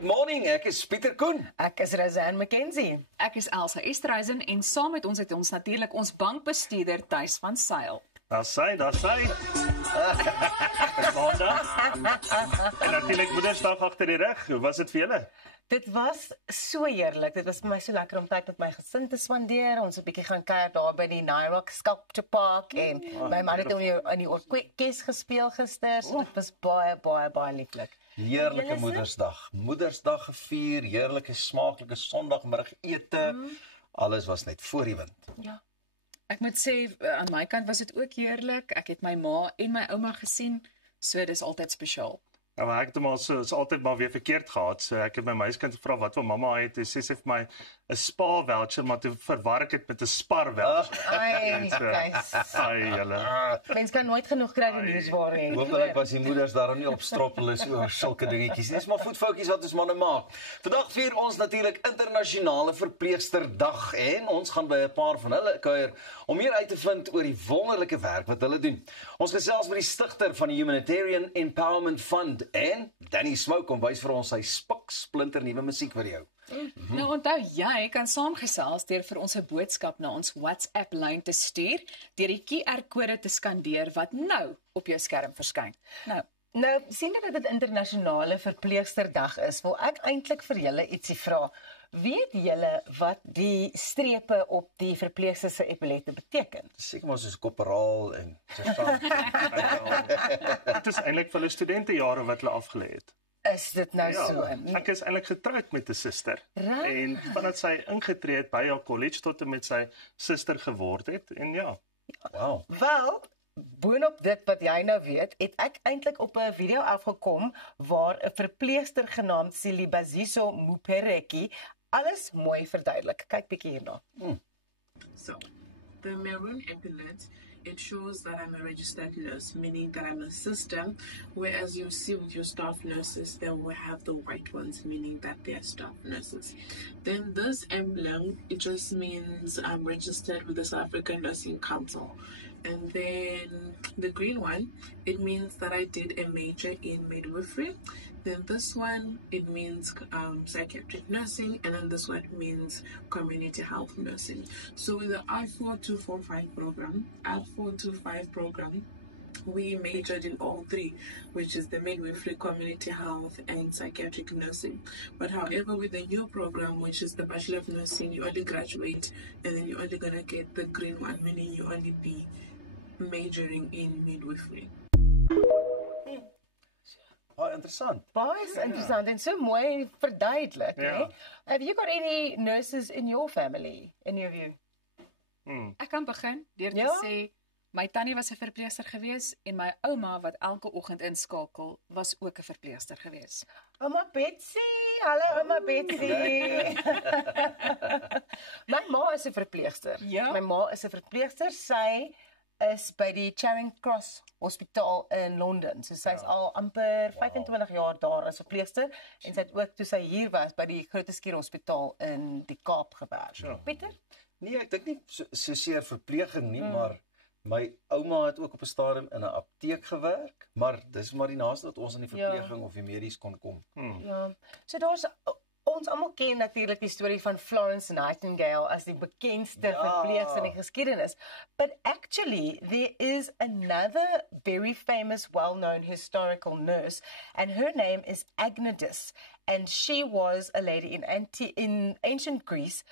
Good morning, ek is Pieter Koen. Ek is Rosanne McKenzie. Ek is Elsa Esterhuizen en saam met ons het ons natuurlik ons bankbestuurder Thys van Sail. Daar sy. Dis Maandag. En natuurlik Moedersdag agter die rug. Hoe was dit vir julle? Dit was so heerlik. Dit was vir my so lekker om tyd met my gesin te spandeer. Ons het 'n bietjie gaan kuier daar by die Nairok Sculpture Park en my man het in die orkes gespeel gister. So dit was baie lieflik. Heerlike Moedersdag. Moedersdag gevier, heerlike smaaklike Sondagmiddagete. Alles was net voor die wind. Ja. Ek moet sê aan my kant was dit ook heerlik. Ek het my ma en my ouma gesien, so dis altyd spesiaal. Ja, maar ek het hom al so altyd maar weer verkeerd gehad. So ek het my meiskind gevra wat wil mamma het. Sy sê vir my 'n spa voucher, maar toe verwar ek dit met 'n spar voucher. Ai, guys. Ai julle. Mens kan nooit genoeg kry die nuusware hê. Hoopelik was die moeders daarom nie op stroppel is oor sulke dingetjies. Dis maar voetfoutjies wat ons manne maak. Vandag vier ons natuurlik internasionale verpleegsterdag en ons gaan by 'n paar van hulle kuier om meer uit te vind oor die wonderlike werk wat hulle doen. Ons gesels met die stigter van die Humanitarian Empowerment Fund en Danny Smoke kom wys vir ons sy splinter nuwe musiekvideo. Nou onthou jy kan saamgesels deur vir ons 'n boodskap na ons WhatsApp lyn te stuur deur die QR-kode te skandeer wat nou op jou skerm verskyn. Nou, sien dat dit internasionale verpleegsterdag is, wil ek eintlik vir julle ietsie vra. Weet julle wat die strepe op die verpleegster se epaulette beteken? Seker maar soos korporaal en sergeant. Dit is eintlik vir hulle studentejare wat hulle afgelê het. Is dit nou so? Ek is eintlik getroud met 'n suster. Right. En vandat sy ingetree het by haar college tot en met sy suster geword het en ja. Wow. Wel, boonop dit wat jy nou weet, het ek eintlik op 'n video afgekom waar 'n verpleegster genaamd Silibaziso Mupereki alles mooi verduidelik. Kyk bietjie hierna. So, the maroon epaulet, it shows that I'm a registered nurse, meaning that I'm a sister, whereas you see with your staff nurses, then we have the white ones, meaning that they're staff nurses. Then this emblem, it just means I'm registered with the South African Nursing Council. And then the green one, it means that I did a major in midwifery. Then this one, it means psychiatric nursing, and then this one means community health nursing. So with the R4245 program, we majored in all three, which is the midwifery, community health, and psychiatric nursing. But however, with the new program, which is the Bachelor of Nursing, you only graduate, and then you're only going to get the green one, meaning you only be majoring in midwifery. Baie interessant. Baie interessant en so mooi verduidelik, Ja. hè? Have you got any nurses in your family, in your view? Ek kan begin deur te Ja? sê my tannie was 'n verpleegster gewees en my ouma wat elke oggend inskakel was ook 'n verpleegster gewees. Ouma Betsy, hallo ouma Betsy. My ma is 'n verpleegster. Ja? My ma is 'n verpleegster. Sy is by die Charing Cross Hospitaal in Londen. So sy's al amper 25 jaar daar as verpleegster en sy het ook toe sy hier was by die Groote Schuur Hospitaal in die Kaap gewerk. Ja. Pieter? Nee, ek dink nie so seer verpleging nie, maar my ouma het ook op 'n stadium in 'n apteek gewerk, maar dis maar die naaste wat ons aan die verpleging of die medies kon kom. Ja. So daar's ons almal ken natuurlik die storie van Florence Nightingale as die bekendste verpleegster in die geskiedenis. But actually there is another very famous well-known historical nurse and her name is Agnidis, and she was a lady in ancient Greece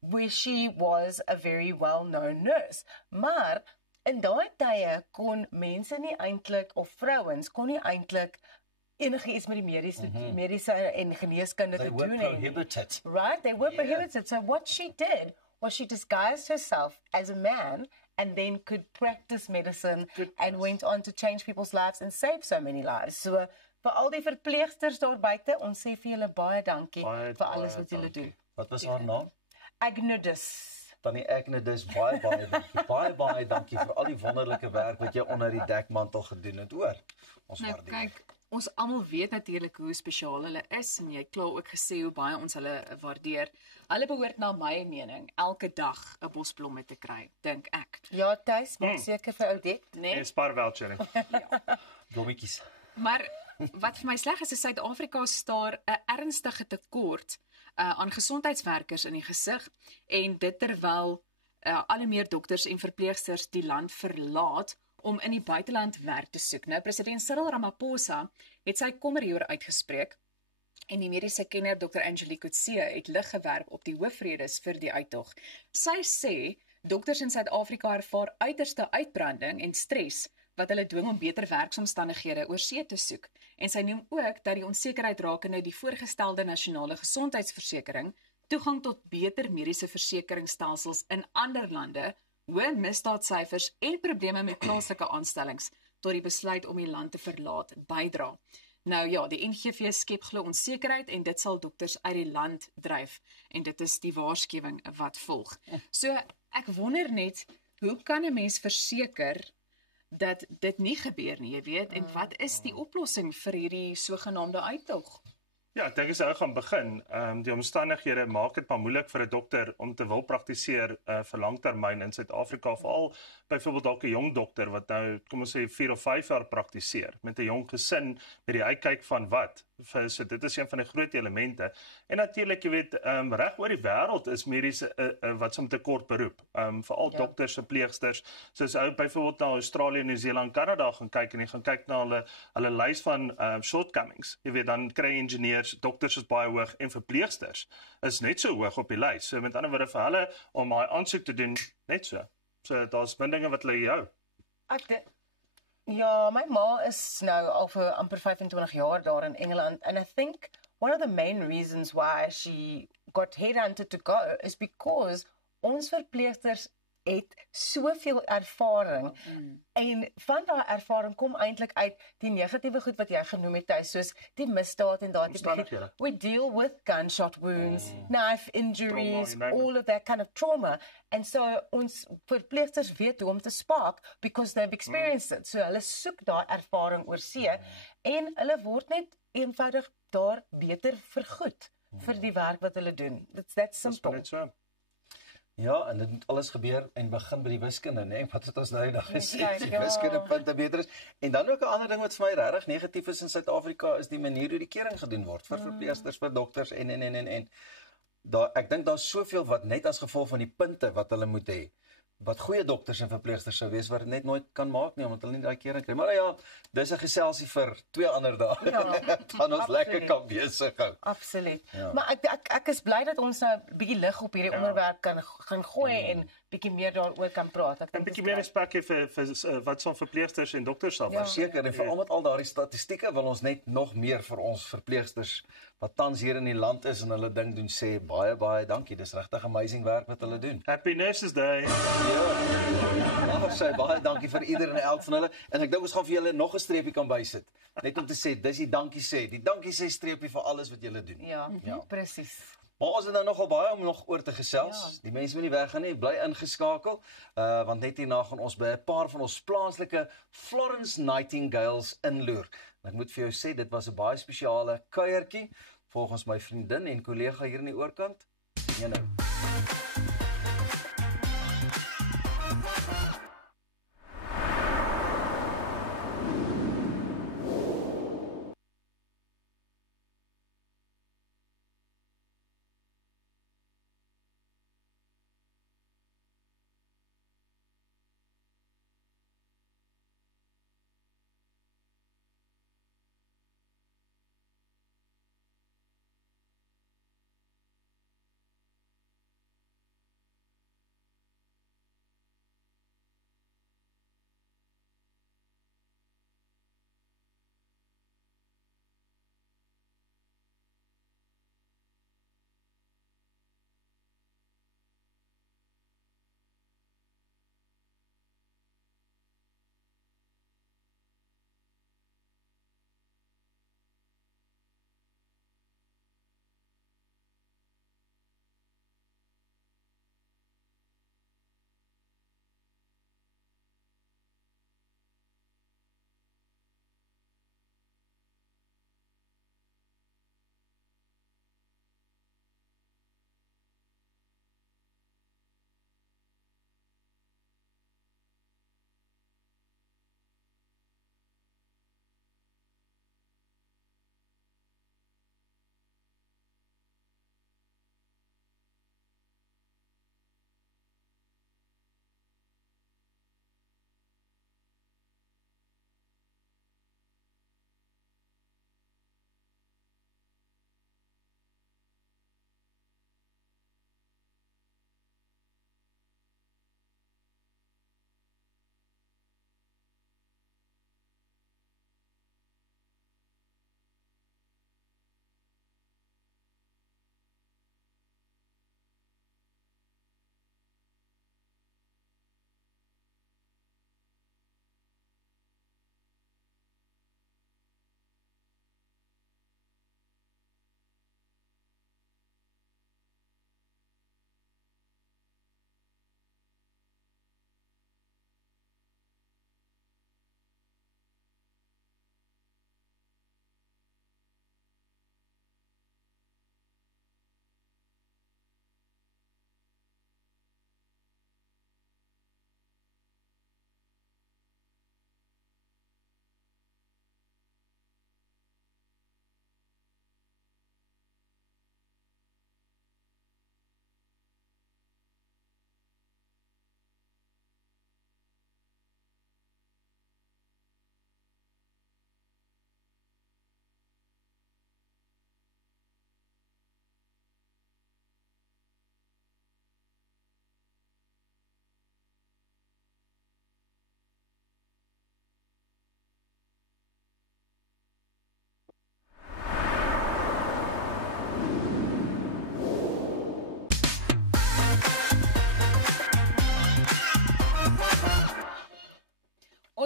where she was a very well-known nurse. Maar in daai tye kon mense nie eintlik of vrouens kon nie eintlik enige iets met die mediese en geneeskunde They te were doen prohibited. Right, they were prohibited. So what she did was she disguised herself as a man and then could practice medicine and went on to change people's lives and save so many lives. So vir al die verpleegsters daar buite, ons sê vir julle baie dankie vir alles wat julle doen. Wat was haar naam? Agnidis. Tannie Agnidis, baie dankie. Baie dankie vir al die wonderlike werk wat jy onder die dekmantel gedoen het, hoor. Ons Nou waardeer. kyk, ons almal weet natuurlik hoe spesiaal hulle is en jy het klaar ook gesê hoe baie ons hulle waardeer. Hulle behoort na my mening elke dag 'n bos blomme te kry, dink ek. Ja, Thys, maak seker vir Oudet, En Nee, spar voucher. Blommetjies. maar wat vir my sleg is Suid-Afrika staar 'n ernstige tekort aan gesondheidswerkers in die gesig en dit terwyl al hoe meer dokters en verpleegsters die land verlaat om in die buiteland werk te soek. Nou president Cyril Ramaphosa het sy kommer hieroor uitgespreek en die mediese kenner Dr. Angelique Coetzee het lig gewerp op die hoofredes vir die uittog. Sy sê dokters in Suid-Afrika ervaar uiterste uitbranding en stres wat hulle dwing om beter werksomstandighede oor see te soek. En sy noem ook dat die onsekerheid rakende die voorgestelde nasionale gesondheidsversekering, toegang tot beter mediese versekeringsstelsels in ander lande, hoë misdaadsyfers en probleme met plaaslike aanstellings tot die besluit om die land te verlaat bydra. Nou ja, die NGV skep glo onsekerheid en dit sal dokters uit die land dryf en dit is die waarskuwing wat volg. So ek wonder net, hoe kan 'n mens verseker dat dit nie gebeur nie, jy weet, en wat is die oplossing vir hierdie sogenaamde uittog? Ja, ek dink as hy gaan begin, die omstandighede maak dit maar moeilik vir 'n dokter om te wil praktiseer vir langtermyn in Suid-Afrika, veral byvoorbeeld dalk 'n jong dokter wat nou, kom ons sê 4 of 5 jaar praktiseer met 'n jong gesin met die uitkyk van wat. So dit is een van die groot elemente. En natuurlik, jy weet, reg oor die wêreld is mediese wat soms 'n tekort beroep. Veral dokters, verpleegsters. Soos ou byvoorbeeld na Australië, Nieu-Seeland, Kanada gaan kyk en jy gaan kyk na hulle lys van shortcomings. Jy weet, dan kry ingenieurs, dokters is baie hoog en verpleegsters is net so hoog op die lys. So met ander woorde vir hulle om daai aansoek te doen, net so. So daar's min dinge wat hulle hou. Ja, my ma is nou al vir amper 25 jaar daar in Engeland and I think one of the main reasons why she got headhunted to go is because ons verpleegsters het soveel ervaring en van daai ervaring kom eintlik uit die negatiewe goed wat jy genoem het, soos die misdaad en daai tipe goed. We deal with gunshot wounds, knife injuries, Trauma, all of that kind of trauma. And so ons verpleegsters weet hoe om te spaak because they've experienced it. So hulle soek daai ervaring oor see en hulle word net eenvoudig daar beter vergoed vir die werk wat hulle doen. That's simple. Net so. Ja, en dit moet alles gebeur en begin by die wiskunde, né? Wat het ons nou eendag gesê? Ja, Die ja. wiskundepunte beter is. En dan ook 'n ander ding wat vir my regtig negatief is in Suid-Afrika is die manier hoe die kering gedoen word vir verpleegsters, vir dokters en. Ek dink daar's soveel wat net as gevolg van die punte wat hulle moet hê, wat goeie dokters en verpleegsters sou wees wat dit net nooit kan maak nie omdat hulle nie daai kering kry. Maar ja, dis 'n geselsie vir 2 ander dae. Ja, Dan ons lekker absoluut. kan besig hou. Absoluut. Ja. Maar ek is bly dat ons nou 'n bietjie lig op hierdie onderwerp kan gaan gooi en bietjie meer daaroor kan praat. Ek 'n dink bietjie meer respek hê vir wat so verpleegsters en dokters sal Ja. was. Seker, en veral met al daardie statistieke wil ons net nog meer vir ons verpleegsters wat tans hier in die land is en hulle ding doen sê baie dankie. Dis regtig amazing werk wat hulle doen. Happy Nurses Day. Ja, sê baie dankie vir ieder en elk van hulle en ek dink ons gaan vir julle nog 'n streepie kan bysit. Net om te sê dis die dankie sê streepie vir alles wat julle doen. Ja, Ja. presies. Maar ons het nou nogal baie om nog oor te gesels. Ja. Die mense moet nie weggaan nie, bly ingeskakel, want net hierna gaan ons by 'n paar van ons plaaslike Florence Nightingales inloer. En ek moet vir jou sê dit was 'n baie spesiale kuiertjie volgens my vriendin en kollega hier in die oorkant. Nee nou.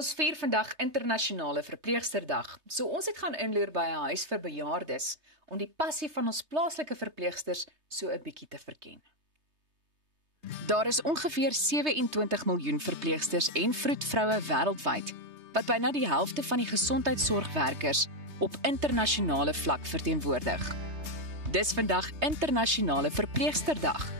Ons vier vandag internasionale verpleegsterdag. So ons het gaan inloer by 'n huis vir bejaardes om die passie van ons plaaslike verpleegsters so 'n bietjie te verken. Daar is ongeveer 27 miljoen verpleegsters en vroedvroue wêreldwyd, wat byna die helfte van die gesondheidsorgwerkers op internasionale vlak verteenwoordig. Dis vandag internasionale verpleegsterdag.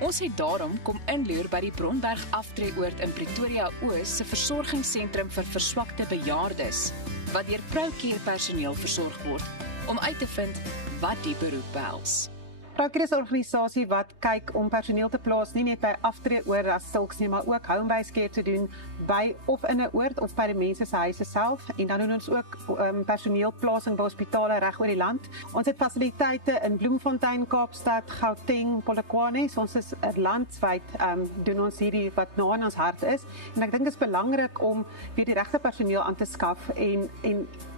Ons het daarom kom inloer by die Bronberg Aftreeoord in Pretoria Oos se versorgingssentrum vir verswakte bejaardes, wat deur ProCare personeel versorg word, om uit te vind wat die beroep behels. ProCare is 'n organisasie wat kyk om personeel te plaas nie net by aftreeoorde as sulks nie, maar ook home-based care te doen by of in 'n oord of by die mense se huise self, en dan doen ons ook personeelplasing by hospitale reg oor die land. Ons het fasiliteite in Bloemfontein, Kaapstad, Gauteng, Polokwane. So ons is landwyd doen ons hierdie wat na in ons hart is, en ek dink dit is belangrik om weer die regte personeel aan te skaf, en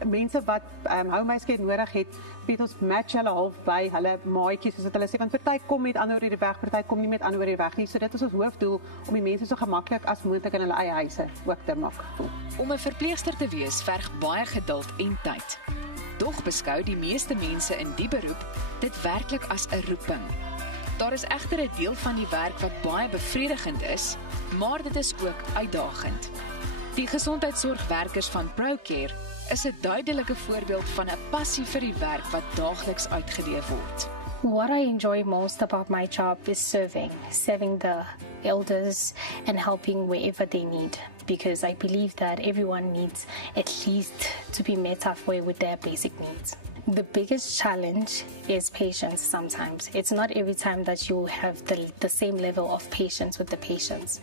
mense wat home-based care nodig het, weet ons match hulle half by hulle maatjies, soos wat hulle sê, want party kom met ander oor die weg, party kom nie met ander oor die weg nie. So dit is ons hoofdoel, om die mense so gemaklik as moontlik in hulle eie huise ook te maak. Om 'n verpleegster te wees verg baie geduld en tyd. Dog beskou die meeste mense in die beroep dit werklik as 'n roeping. Daar is egter 'n deel van die werk wat baie bevredigend is, maar dit is ook uitdagend. Die gesondheidsorgwerkers van ProCare is 'n duidelike voorbeeld van 'n passie vir die werk wat daagliks uitgeleef word. What I enjoy most about my job is serving the elders and helping wherever they need, because I believe that everyone needs at least to be met halfway with their basic needs. The biggest challenge is patience sometimes. It's not every time that you have the same level of patience with the patients,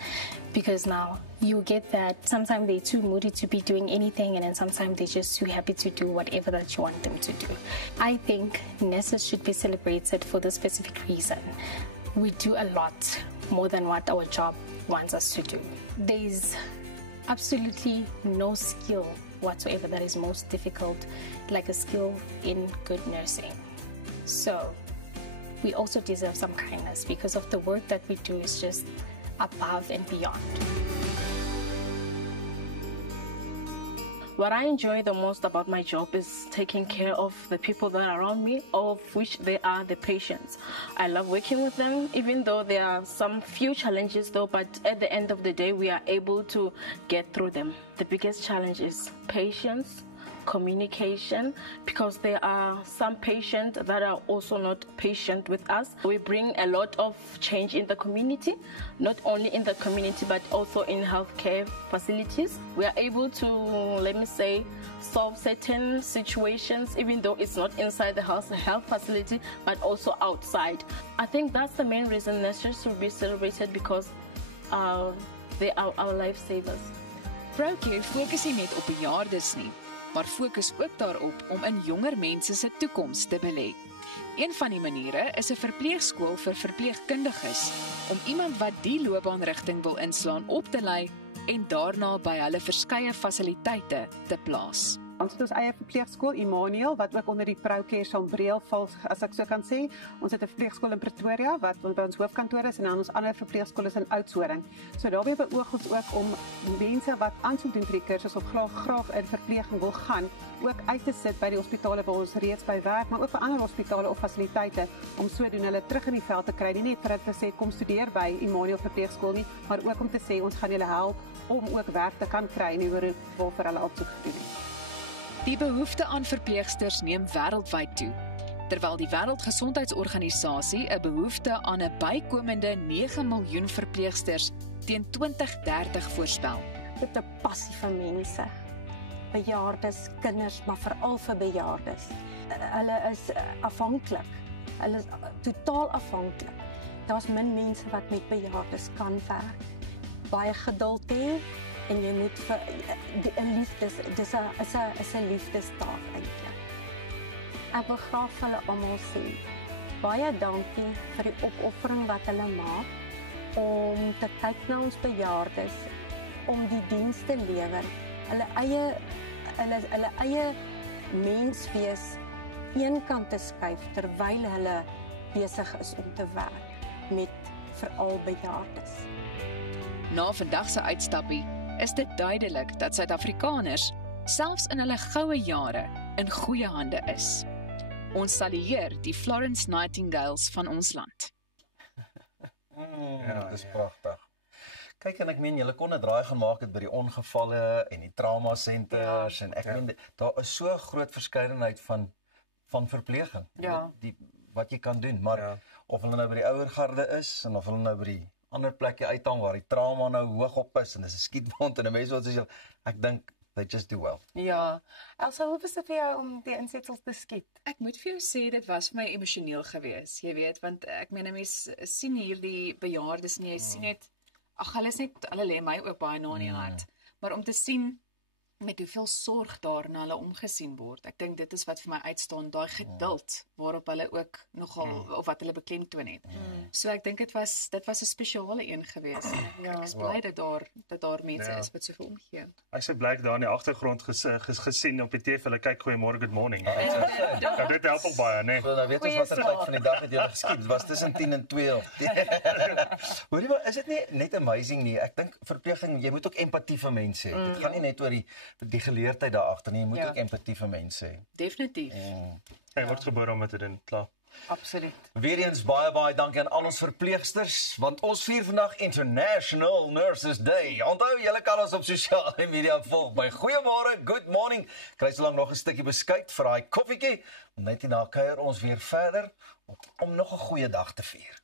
because now you get that sometimes they're too moody to be doing anything, and then sometimes they're just too happy to do whatever that you want them to do. I think nurses should be celebrated for this specific reason. We do a lot more than what our job wants us to do. There's absolutely no skill whatsoever that is most difficult like a skill in good nursing. So we also deserve some kindness, because of the work that we do is just above and beyond. What I enjoy the most about my job is taking care of the people that are around me, of which they are the patients. I love working with them, even though there are some few challenges though, but at the end of the day, we are able to get through them. The biggest challenge is patience, communication, because there are some patients that are also not patient with us. We bring a lot of change in the community, not only in the community but also in healthcare facilities. We are able to, let me say, solve certain situations even though it's not inside the health facility but also outside. I think that's the main reason nurses should be celebrated, because they are our lifesavers. ProCare fokus nie net op bejaardes nie, maar fokus ook daarop om in jonger mense se toekoms te belê. Een van die maniere is 'n verpleegskool vir verpleegkundiges, om iemand wat die loopbaanrigting wil inslaan op te lei en daarna by hulle verskeie fasiliteite te plaas. Ons het ons eie verpleegskool, Immanuel, wat ook onder die ProCare se ombreel val, as ek so kan sê. Ons het 'n verpleegskool in Pretoria wat by ons hoofkantoor is, en dan ons ander verpleegskool is in Oudtshoorn. So daarmee beoog ons ook om mense wat aansoek doen vir die kursus of graag in verpleging wil gaan, ook uit te sit by die hospitale waar ons reeds by werk, maar ook by ander hospitale of fasiliteite, om sodoende hulle terug in die veld te kry, nie net vir hulle te sê kom studeer by Immanuel verpleegskool nie, maar ook om te sê ons gaan julle help om ook werk te kan kry in die beroep waarvoor hulle aansoek gedoen het. Die behoefte aan verpleegsters neem wêreldwyd toe, terwyl die Wêreldgesondheidsorganisasie 'n behoefte aan 'n bykomende 9 miljoen verpleegsters teen 2030 voorspel. Met 'n passie vir mense, bejaardes, kinders, maar veral vir bejaardes. Hulle is afhanklik. Hulle is totaal afhanklik. Daar's min mense wat met bejaardes kan werk. Baie geduld hê. En jy moet vir 'n liefdestaak eintlik. Ek wil graag vir hulle almal sê, baie dankie vir die opoffering wat hulle maak om te kyk na ons bejaardes, om die diens te lewer, hulle eie menswees eenkant te skuif terwyl hulle besig is om te werk met veral bejaardes. Na vandag se uitstappie is dit duidelik dat Suid-Afrikaners, selfs in hulle goue jare, in goeie hande is. Ons salieer die Florence Nightingales van ons land. Ja, dis pragtig. Kyk, en ek meen, julle kon 'n draai gaan maak het by die ongevalle en die trauma centers en ek meen, daar is so 'n groot verskeidenheid van verpleging. Die wat jy kan doen, maar of hulle nou by die ouer garde is en of hulle nou by die ander plekke uithang waar die trauma nou hoog op is en dis 'n skietwond en 'n mens wat soos ek dink they just do well. Ja. Elsa, hoe was dit vir jou om die insetsels te skiet? Ek moet vir jou sê, dit was vir my emosioneel geweest, jy weet, want ek meen 'n mens sien hier die bejaardes en jy sien net, hulle lê my ook baie na in die hart, maar om te sien met hoeveel sorg daarna hulle omgesien word. Ek dink dit is wat vir my uitstaan, daai geduld waarop hulle ook nogal of wat hulle beklemtoon het. So ek dink dit was 'n spesiale een geweest. Ek is bly dat daar mense is wat soveel omgee. Ek sê blyk daar in die agtergrond gesien op die TV, hulle kyk goeiemôre, good morning. Ja, dit help ook baie, nee. So nou weet ons watter tyd van die dag het julle geskiet. Dit was tussen 10 en 2 of. Hoorie maar, is dit nie net amazing nie? Ek dink verpleging, jy moet ook empatie vir mense hê. Dit gaan nie net oor die geleerdheid daar agter nie, jy moet ook empatie vir mense hê. Definitief. Hy word gebore om dit te doen, klaar. Absoluut. Weereens baie dankie aan al ons verpleegsters, want ons vier vandag International Nurses Day. Onthou, julle kan ons op sosiale media volg by Goeiemôre, Good Morning. Kry so lank nog 'n stukkie beskuit vir daai koffietjie, en net hierna kuier ons weer verder om nog 'n goeie dag te vier.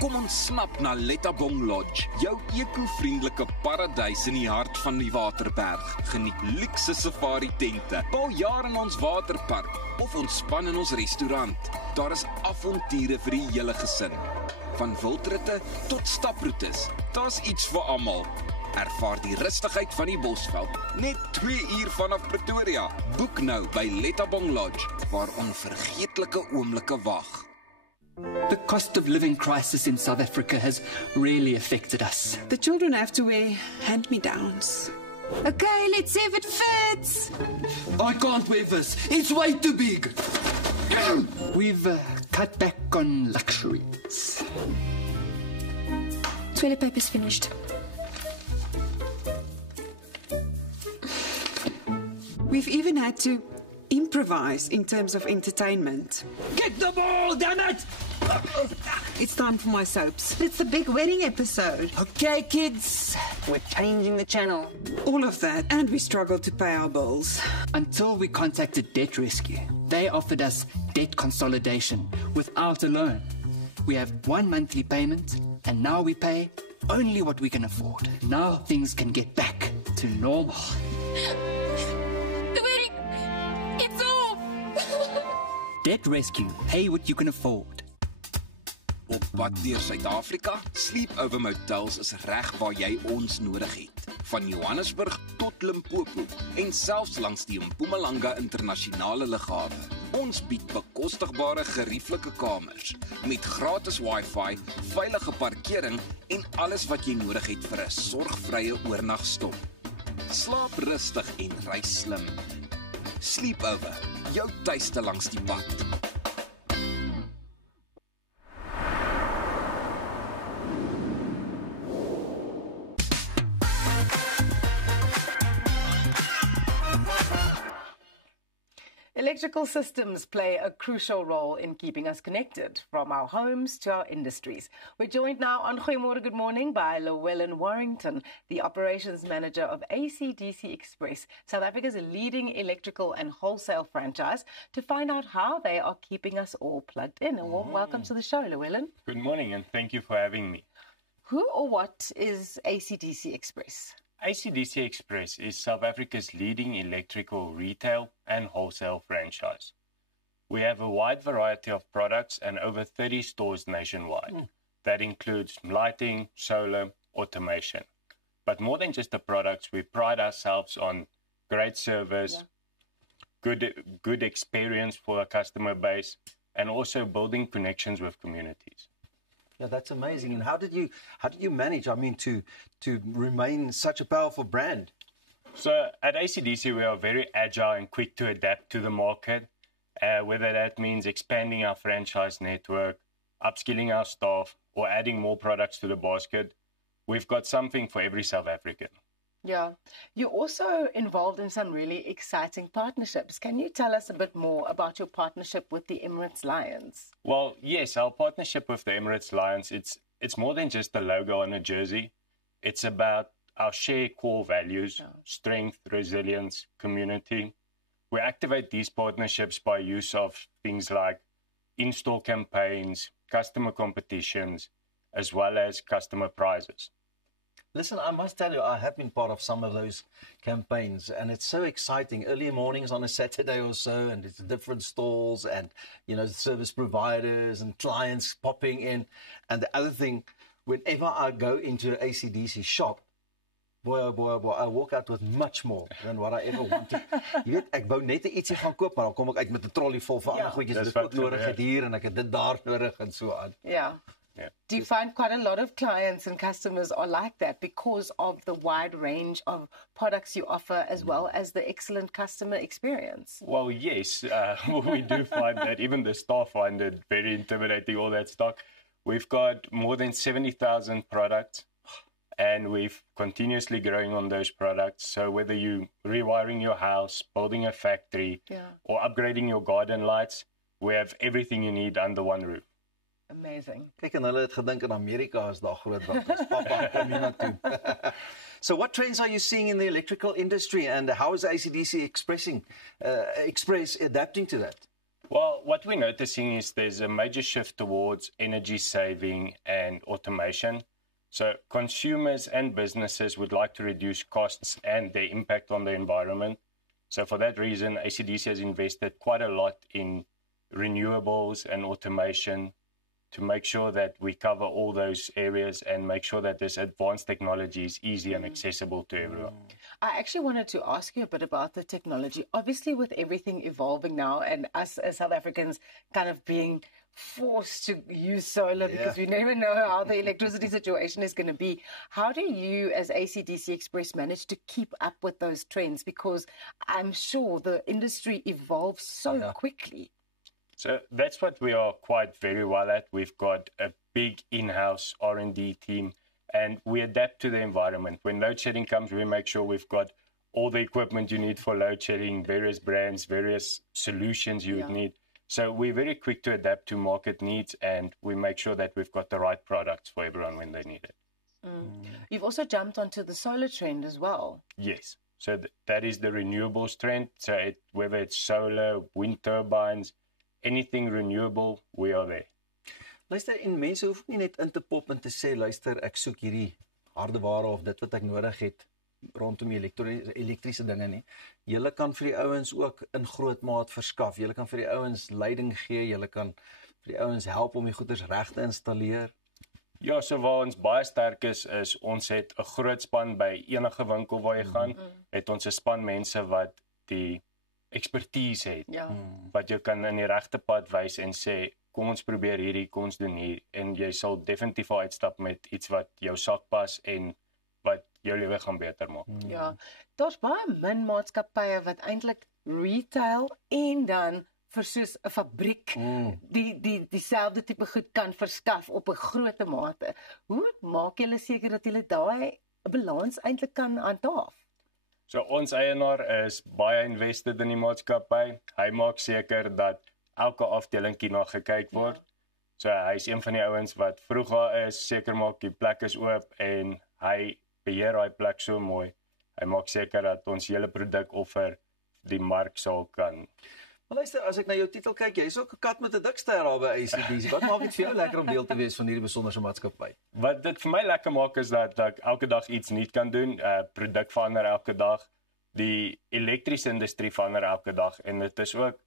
Kom ons snap na Lettabong Lodge, jou eco-vriendelike paradys in die hart van die Waterberg. Geniet luukse safari tente, bou jaar in ons waterpark of ontspan in ons restaurant. Daar is avonture vir die hele gesin. Van wildritte tot staproetes, daar's iets vir almal. Ervaar die rustigheid van die Bosveld, net 2 uur vanaf Pretoria. Boek nou by Lettabong Lodge, waar onvergeetlike oomblikke wag. The cost of living crisis in South Africa has really affected us. The children have to wear hand-me-downs. Okay, let's see if it fits. I can't wear this. It's way too big. We've cut back on luxuries. Toilet paper's finished. We've even had to improvise in terms of entertainment. Get the ball, damn it! It's time for my soaps. It's the big wedding episode. Okay, kids, we're changing the channel. All of that, and we struggled to pay our bills. Until we contacted Debt Rescue. They offered us debt consolidation without a loan. We have 1 monthly payment, and now we pay only what we can afford. Now things can get back to normal. The wedding! It's off! Debt Rescue. Pay what you can afford. Op pad deur Suid-Afrika, Sleepover Motels is reg waar jy ons nodig het. Van Johannesburg tot Limpopo en selfs langs die Mpumalanga internasionale lughawe. Ons bied bekostigbare gerieflike kamers met gratis Wi-Fi, veilige parkering en alles wat jy nodig het vir 'n sorgvrye oornagstop. Slaap rustig en reis slim. Sleepover, jou tuiste langs die pad. Electrical systems play a crucial role in keeping us connected, from our homes to our industries. We're joined now on Goeiemôre Good Morning by Llewellyn Warrington, the operations manager of AC/DC Express, South Africa's leading electrical and wholesale franchise, to find out how they are keeping us all plugged in. A warm welcome to the show, Llewellyn. Good morning, and thank you for having me. Who or what is AC/DC Express? AC/DC Express is South Africa's leading electrical retail and wholesale franchise. We have a wide variety of products and over 30 stores nationwide. That includes lighting, solar, automation. But more than just the products, we pride ourselves on great service, good experience for our customer base, and also building connections with communities. Yeah, that's amazing. And how did you manage, I mean, to remain such a powerful brand? So at ACDC, we are very agile and quick to adapt to the market, whether that means expanding our franchise network, upskilling our staff, or adding more products to the basket. We've got something for every South African. Yeah. You're also involved in some really exciting partnerships. Can you tell us a bit more about your partnership with the Emirates Lions? Well, yes, our partnership with the Emirates Lions, it's more than just a logo on a jersey. It's about our shared core values, strength, resilience, community. We activate these partnerships by use of things like in-store campaigns, customer competitions, as well as customer prizes. Listen, I must tell you, I have been part of some of those campaigns, and it's so exciting. Early mornings on a Saturday or so, and it's different stalls and, service providers and clients popping in. And the other thing, whenever I go into an ACDC shop, boy, I walk out with much more than what I ever wanted. Jy weet, ek wou net ietsie gaan koop, maar dan kom ek uit met 'n trolley vol van ander goedjies. Dis wat nodig het hier en ek het dit daar nodig en so aan. Yeah. Do you find quite a lot of clients and customers are like that because of the wide range of products you offer as well as the excellent customer experience? Well, yes, we do find that. Even the staff find it very intimidating, all that stock. We've got more than 70,000 products, and we've continuously growing on those products. So whether you rewiring your house, building a factory, or upgrading your garden lights, we have everything you need under one roof. Amazing. Kyk, en hulle het gedink in Amerika is daar groot winkels. Papa, kom hier na toe. So what trends are you seeing in the electrical industry, and how is ACDC Express adapting to that? Well, what we're noticing is there's a major shift towards energy saving and automation. So consumers and businesses would like to reduce costs and their impact on the environment. So for that reason, ACDC has invested quite a lot in renewables and automation to make sure that we cover all those areas and make sure that this advanced technology is easy and accessible to everyone. I actually wanted to ask you a bit about the technology. Obviously, with everything evolving now and us as South Africans kind of being forced to use solar because we never know how the electricity situation is going to be. How do you as ACDC Express manage to keep up with those trends? Because I'm sure the industry evolves so quickly. So that's what we are quite very well at. We've got a big in-house R&D team, and we adapt to the environment. When load shedding comes, we make sure we've got all the equipment you need for load shedding, various brands, various solutions you would need. So we're very quick to adapt to market needs, and we make sure that we've got the right products for everyone when they need it. You've also jumped onto the solar trend as well. Yes. So that is the renewables trend. So whether it's solar, wind turbines, anything renewable, we are there. Luister, en mense hoef nie net in te pop en te sê, luister, ek soek hierdie hardeware of dit wat ek nodig het rondom elektriese dinge nie. Julle kan vir die ouens ook in groot maat verskaf. Julle kan vir die ouens leiding gee, julle kan vir die ouens help om die goeders reg te installeer. Ja, so waar ons baie sterk is ons het 'n groot span by enige winkel waar jy gaan, het ons 'n span mense wat die expertise het, wat jy kan in die regte pad wys en sê, kom ons probeer hierdie, kom ons doen hier, en jy sal definitief uitstap met iets wat jou sak pas en wat jou lewe gaan beter maak. Ja, daar's baie min maatskappye wat eintlik retail en dan vir soos 'n fabriek dieselfde tipe goed kan verskaf op 'n groot mate. Hoe maak julle seker dat julle daai balans eintlik kan handhaaf? So ons eienaar is baie invested in die maatskappy. Hy maak seker dat elke afdelingkie na gekyk word. So hy is een van die ouens wat vroeg daar is, seker maak die plek is oop en hy beheer daai plek so mooi. Hy maak seker dat ons hele produkoffer die mark sal kan. Maar luister, as ek na jou titel kyk, jy is ook 'n kat met 'n dik ster daar by ACDC. Wat maak dit vir jou lekker om deel te wees van hierdie besonderse maatskappy? Wat dit vir my lekker maak is dat ek elke dag iets nuut kan doen. Produk verander elke dag. Die elektriese industrie verander elke dag en dit is ook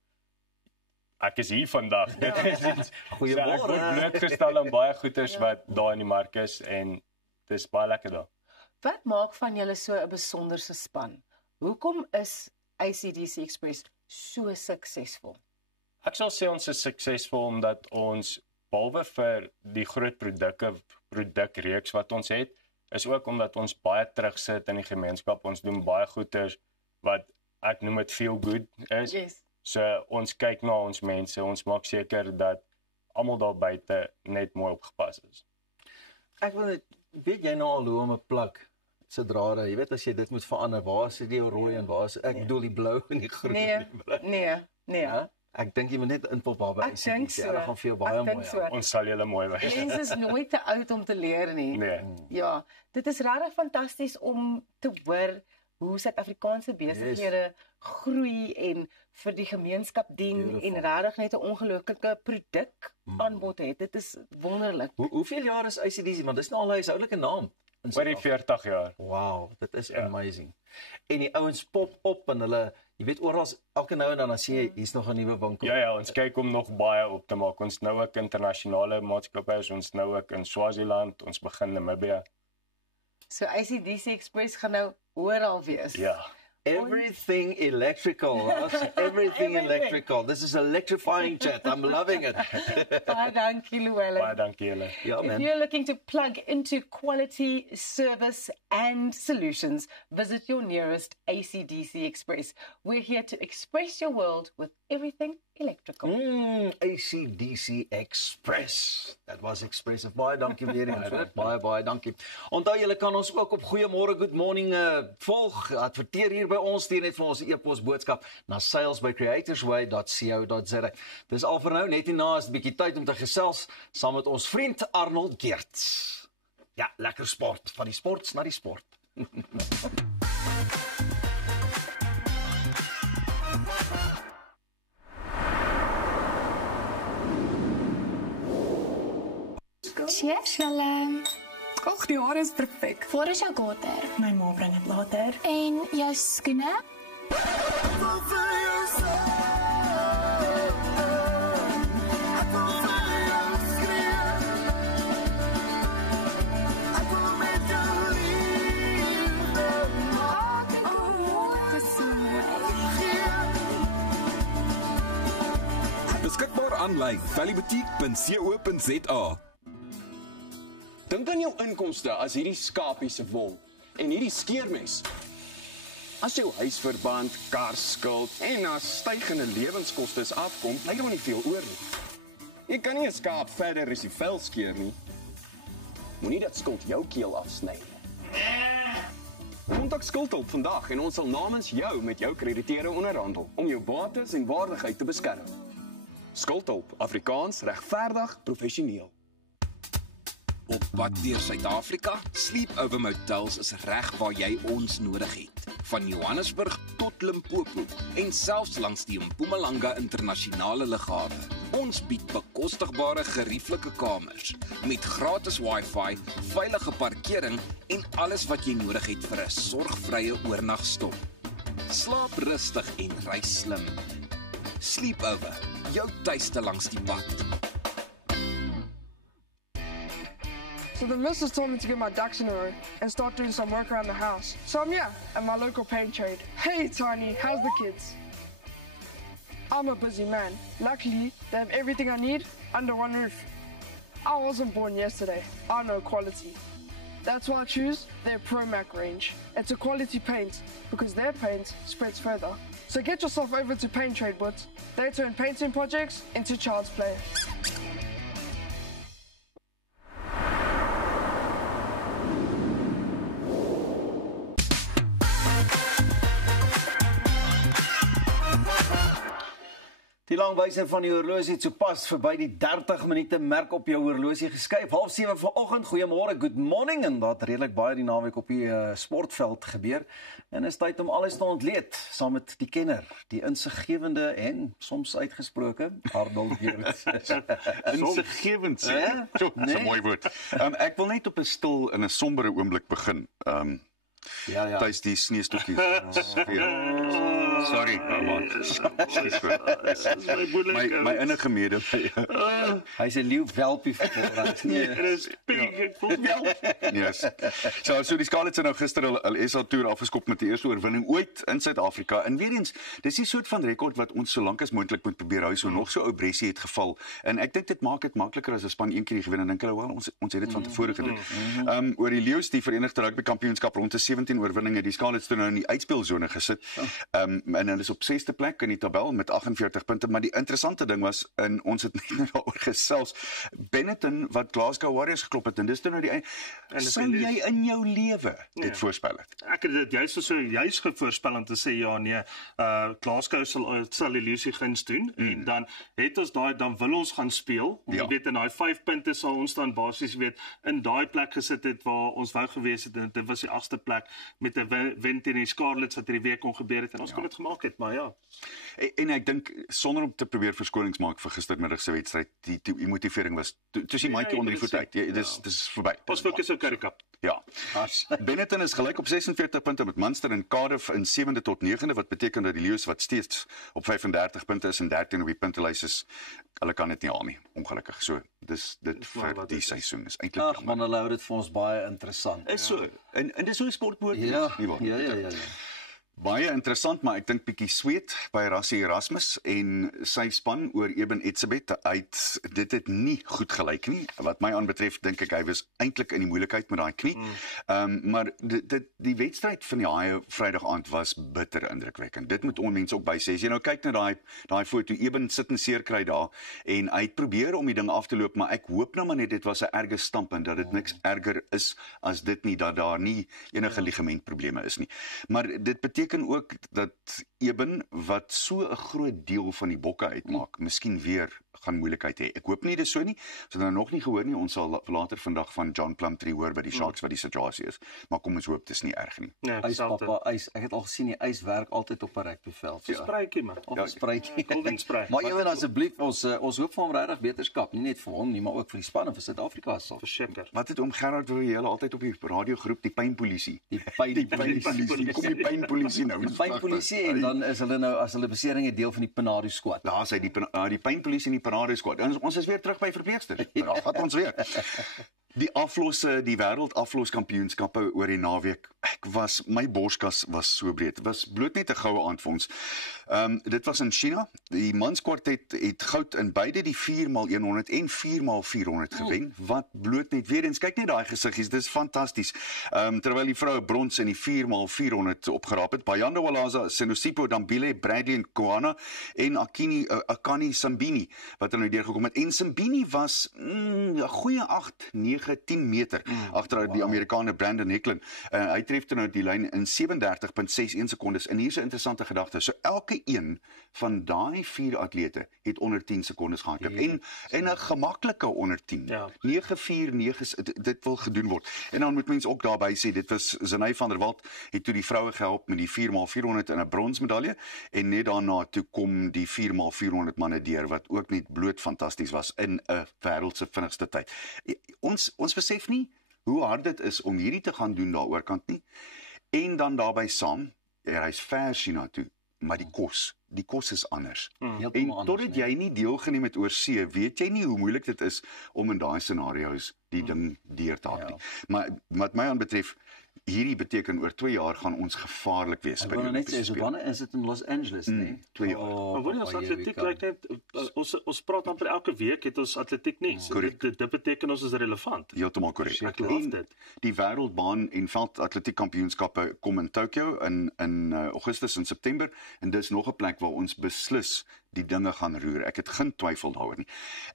ek is hier vandag. Dit is iets goeiemôre. Ek word blootgestel aan baie goeders wat daar in die mark is en dit is baie lekker daar. Wat maak van julle so 'n besonderse span? Hoekom is ACDC Express so suksesvol? Ek sal sê ons is suksesvol omdat ons behalwe vir die groot produkreeks wat ons het, is ook omdat ons baie terugsit in die gemeenskap. Ons doen baie goeders wat ek noem dit feel good is. Yes. So ons kyk na ons mense, ons maak seker dat almal daar buite net mooi opgepas is. Ek wil net, weet jy nou al hoe om 'n plug se drade, jy weet as jy dit moet verander, waar is die rooi en waar is, ek bedoel die blou en die groen. Nee. Ja? Ek dink jy moet net inpop daar by Ek dink so. Hulle gaan vir jou baie mooi. So. Ons sal julle mooi wys. Mense is nooit te oud om te leer nie. Nee. Ja, dit is regtig fantasties om te hoor hoe Suid-Afrikaanse besighede groei en vir die gemeenskap dien en regtig net 'n ongelooflike produk aanbod het. Dit is wonderlik. Hoeveel jaar is ICDC? Want dis nou al 'n huishoudelike naam. Oor die 40 jaar. Wow, dit is amazing. En die ouens pop op en hulle, jy weet oral elke nou en dan sien jy hier's nog 'n nuwe winkel. Ja, ons kyk om nog baie op te maak. Ons nou ook internasionale maatskappye, ons nou ook in Swaziland, ons begin Namibia. So ICDC Express gaan nou oral wees. Ja. Everything electrical, everything electrical. This is electrifying chat. I'm loving it. Baie dankie, Llewellyn. Baie dankie julle. Ja, man. If you're looking to plug into quality service and solutions, visit your nearest ACDC Express. We're here to express your world with everything electrical. ACDC Express. That was expressive. Baie dankie weer eens. Baie dankie. Onthou julle kan ons ook op Goeiemôre Good Morning volg. Adverteer hier by ons, stuur net vir ons 'n e-pos boodskap na sales@creatorsway.co.za. Dis al vir nou, net hierna is 'n bietjie tyd om te gesels saam met ons vriend Arnold Geerts. Ja, lekker sport, van die sports na die sport. Cheers, Willem. Och, die hare is perfek. Waar is jou water? My ma bring dit later. En jou skoene? Beskikbaar aanlyn valleyboutique.co.za. Dink aan jou inkomste as hierdie skapie se wol en hierdie skeermes. As jou huisverband, karskuld en na stygende lewenskoste afkom, bly daar nie veel oor nie. Jy kan nie 'n skaap verder as die vel skeer nie. Moenie dat skuld jou keel afsny nie. Kontak Skuldhulp vandag en ons sal namens jou met jou krediteure onderhandel om jou bates en waardigheid te beskerm. Skuldhulp, Afrikaans, regverdig, professioneel. Op pad deur Suid-Afrika, Sleepover Motels is reg waar jy ons nodig het. Van Johannesburg tot Limpopo en selfs langs die Mpumalanga internasionale lughawe. Ons bied bekostigbare gerieflike kamers met gratis Wi-Fi, veilige parkering en alles wat jy nodig het vir 'n sorgvrye oornagstop. Slaap rustig en reis slim. Sleepover, jou tuiste langs die pad. So the missus told me to get my ducks in a row and start doing some work around the house. So I'm here at my local paint trade. Hey Tiny, how's the kids? I'm a busy man. Luckily, they have everything I need under one roof. I wasn't born yesterday. I know quality. That's why I choose their ProMac range. It's a quality paint because their paint spreads further. So get yourself over to Paint Trade, but they turn painting projects into child's play. Die langwyser van die horlosie het sopas verby die 30 minute merk op jou horlosie geskuif. 6:30 vanoggend. Goeiemôre, good morning. En dat redelik baie die naweek op die sportveld gebeur. En is tyd om alles te ontleed saam met die kenner, die insiggewende en soms uitgesproke Arnold Geerts. Insiggewend sê. Dis 'n mooi woord. Ek wil net op 'n stil en 'n sombere oomblik begin. Ja. Tuis die sneeustokkies. Sorry, man. My innige mede. Hy's 'n leeu welpie vir voorhand. Dis pink, ek voel wel. Yes. So die Scarlets het nou gister hul SA toer afgeskop met die eerste oorwinning ooit in Suid-Afrika. En weer eens, dis die soort van rekord wat ons so lank as moontlik moet probeer hou. So nog so ou Bressie het geval. En ek dink dit maak dit makliker as 'n span een keer gewen en dink hulle wel ons het dit van tevore gedoen. Oor die Leeu's, die Verenigde Rugby Kampioenskap rond 17 oorwinninge, die Scarlets toe nou in die uitspeelsone gesit. En hulle is op 6de plek in die tabel met 48 punte, maar die interessante ding was, en ons het net nou daaroor gesels, Benetton wat Glasgow Warriors geklop het, en dis toe nou die sal jy in jou lewe dit voorspel het? Ek het dit juist gevoorspel om te sê ja nee, Glasgow sal die Leeu's die guns doen en dan het ons dan wil ons gaan speel. Jy weet in daai 5 punte sal ons dan basies in daai plek gesit het waar ons wou gewees het en dit was die 8ste plek met 'n wen teen die Scarlets wat hierdie week kon gebeur het en ons kon dit gemaak het, maar ja. En ek dink sonder om te probeer verskonings maak vir gistermiddag se wedstryd, die motivering was toe sien Maatjie onder die voet uit. Dis verby. Ons fokus op Currie Cup. Ja. Benetton is gelyk op 46 punte met Munster en Cardiff in 7de tot 9de, wat beteken dat die Leeu's wat steeds op 35 punte is en 13 op die puntelys is, hulle kan dit nie haal nie, ongelukkig. So, dis dit vir die seisoen is eintlik jammer. Ag man, hulle hou dit vir ons baie interessant. Is so. En dis hoe sport moet wees, nie waar? Ja. Baie interessant, maar ek dink bietjie sweet by Rassie Erasmus en sy span oor Eben Etzebeth. Dit het nie goed gelyk nie. Wat my aanbetref, dink ek hy was eintlik in die moeilikheid met daai knie. Maar die wedstryd van die Haie Vrydag aand was bitter indrukwekkend. Dit moet mense ook by sê. As jy nou kyk na daai foto, Eben sit en seer kry daar en hy het probeer om die ding af te loop, maar ek hoop nou maar net dit was 'n erge stamp en dat dit niks erger is as dit nie, dat daar nie enige ligamentprobleme is nie. Maar dit beteken ook dat Eben, wat so 'n groot deel van die bokke uitmaak, miskien weer gaan moeilikheid hê. Ek hoop nie dis so nie. Ons het nou nog nie gehoor nie. Ons sal later vandag van John Plumtree hoor by die Sharks wat die situasie is. Maar kom ons hoop dis nie erg nie. Ja, ys. Ek het al gesien die ys werk altyd op 'n rugbyveld. Dis spruitjie man. Ja, spruitjie. Maar ewen asseblief ons hoop vir hom regtig beterskap, nie net vir hom nie, maar ook vir die span en vir Suid-Afrika sal verseker. Wat het oom Gerard wou jy altyd op die radio groep die pynpolisie. Die pynpolisie. Kom die pynpolisie nou. Die pynpolisie en dan is hulle nou as hulle besering 'n deel van die Panado squad. Daar sê die pynpolisie en die Panado squad. En ons is weer terug by verpleegsters. Daar vat ons weer. Die wêreld afloskampioenskappe oor die naweek. My borskas was so breed. Dit was bloot net 'n goue aand vir ons. Dit was in China. Die manskwartet het goud in beide die 4x100 en 4x400 gewen. Wat bloot net weer eens kyk net daai gesiggies, dis fantasties. Terwyl die vroue brons in die 4x400 opgeraap het. Bayanda Walaza, Senosipo Dambile, Bradley en Koana en Akani Sambini wat er nou deurgekom het. En Sambini was 'n goeie 8-9-10 meter agter die Amerikaner Brandon Hecklin. Hy tref nou die lyn in 37.61 sekondes. En hier's 'n interessante gedagte. So elke een van daai 4 atlete het onder 10 sekondes gehardloop. En 'n gemaklike onder 10. 9-4-9 dit wil gedoen word. En dan moet mens ook daarby sê dit was Zenay van der Walt het toe die vroue gehelp met die 4x400 in 'n bronsmedalje en net daarna toe kom die 4x400 manne deur wat ook net bloot fantasties was in 'n wêreld se vinnigste tyd. Ons besef nie hoe hard dit is om hierdie te gaan doen daaroor kant nie. En dan daarbey saam, hy's ver China toe, maar die kos is anders. En totdat jy nie deelgeneem het oor see, weet jy nie hoe moeilik dit is om in daai scenario's die ding deur te hak nie. Maar wat my aanbetref, hierdie beteken oor 2 jaar gaan ons gevaarlik wees. Ek wil net sê, so wanneer is dit in Los Angeles, nee? 2 jaar. Maar wanneer ons atletiek lyk net, ons praat amper elke week het ons atletiek nie. So dit beteken ons is relevant. Heeltemal korrek. Ek glo dit. Die wêreldbaan en veldatletiek kampioenskappe kom in Tokyo in Augustus en September en dis nog 'n plek waar ons beslis die dinge gaan roer. Ek het geen twyfel daaroor nie.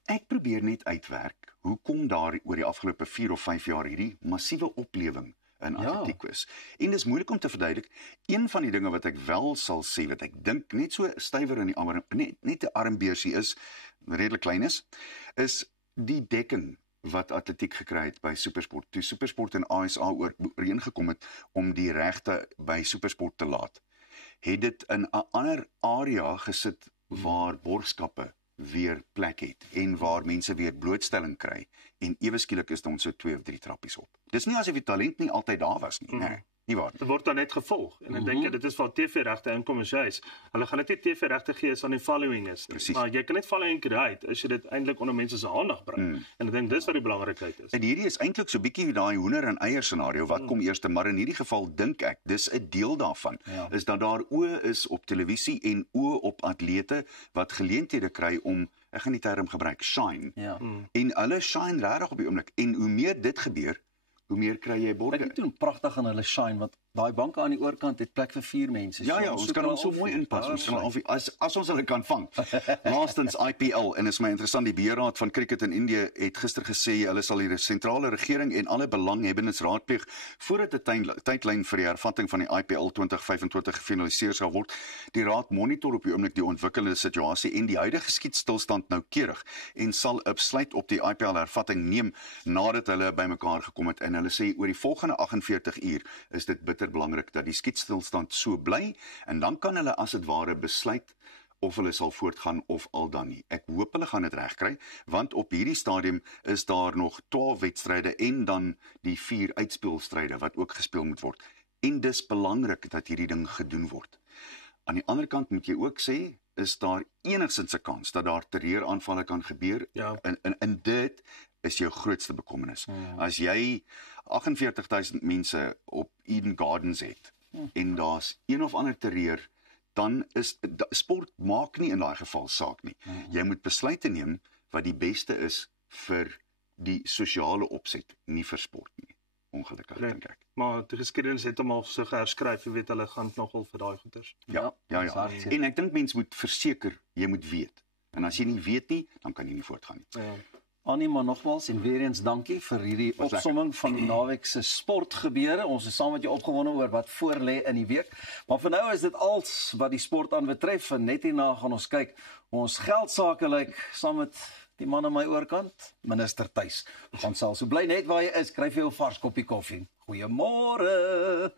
Ek probeer net uitwerk, hoekom daar oor die afgelope 4 of 5 jaar hierdie massiewe oplewing in atletiek was. En dis moeilik om te verduidelik. Een van die dinge wat ek wel sal sê, wat ek dink net so stywer in die arm, net 'n armbeersie is, redelik klein is die dekking wat atletiek gekry het by Supersport. Toe Supersport en ASA ooreengekom het om die regte by Supersport te laat, het dit in 'n ander area gesit waar borgskappe weer plek het en waar mense weer blootstelling kry en ewe skielik is ons so 2 of 3 trappies op. Dis nie asof die talent nie altyd daar was nie, nee. Nie waar? Dit word dan net gevolg. En ek dink dit is waar TV-regte inkom as juis. Hulle gaan net nie TV-regte gee as aan die following is nie. Precies. Maar jy kan net following create as jy dit eintlik onder mense se aandag bring. En ek dink dis wat die belangrikheid is. En hierdie is eintlik so bietjie daai hoender en eier scenario, wat kom eers, maar in hierdie geval dink ek, dis 'n deel daarvan, is dat daar oë is op televisie en oë op atlete wat geleenthede kry om, ek gaan die term gebruik, shine. En hulle shine regtig op die oomblik. En hoe meer dit gebeur, hoe meer kry jy borge. Ek doen pragtig aan hulle shine, want daai banke aan die oorkant het plek vir 4 mense. Ja, ons kan ons so mooi inpas. Ons kan as ons hulle kan vang. Laastens IPL, en is my interessant, die beheerraad van cricket in Indië het gister gesê hulle sal die sentrale regering en alle belanghebbendes raadpleeg voordat 'n tydlyn vir die hervatting van die IPL 2025 gefinaliseer sal word. Die raad monitor op die oomblik die ontwikkelende situasie en die huidige skietstilstand noukeurig en sal 'n besluit op die IPL hervatting neem nadat hulle bymekaar gekom het. En hulle sê oor die volgende 48 uur is dit bitter belangrik dat die skietstilstand so bly, en dan kan hulle as dit ware besluit of hulle sal voortgaan of al dan nie. Ek hoop hulle gaan dit regkry, want op hierdie stadium is daar nog 12 wedstryde en dan die 4 uitspeelstryde wat ook gespeel moet word. En dis belangrik dat hierdie ding gedoen word. Aan die ander kant moet jy ook sê, is daar enigstens 'n kans dat daar terreuraanvalle kan gebeur, en dit is jou grootste bekommernis. As jy 48,000 mense op Eden Gardens het, en daar's een of ander terreur, dan is sport maak nie in daai geval saak nie. Jy moet besluite neem wat die beste is vir die sosiale opset, nie vir sport nie. Ongelukkig dink ek. Maar die geskiedenis het hom al so geheskryf, jy weet hulle gaan nogal vir daai goeters. Ja. En ek dink mense moet verseker, jy moet weet. En as jy nie weet nie, dan kan jy nie voortgaan nie. Annie, maar nogmaals en weer eens dankie vir hierdie opsomming van die naweek se sportgebeure. Ons is saam met jou opgewonde oor wat voorlê in die week. Maar vir nou is dit alles wat die sport aan betref. En net hierna gaan ons kyk hoe ons geldsaake lyk saam met die man aan my oorkant, Minister Thuis. Gaan sal so bly net waar jy is, kry vir jou 'n vars koppie koffie. Goeiemôre.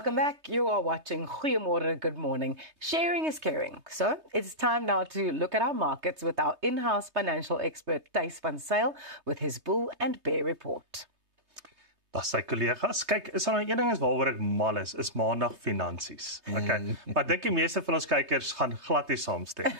Welcome back. You are watching Goeiemorgen, Good Morning. Sharing is caring. So it's time now to look at our markets with our in-house financial expert, Thys van Zyl, with his bull and bear report. Dag sy kollegas. Kyk, is daar 'n ding waaroor ek mal is maandag finansies. Okay. Maar dink die meeste van ons kykers gaan glad nie saamstem.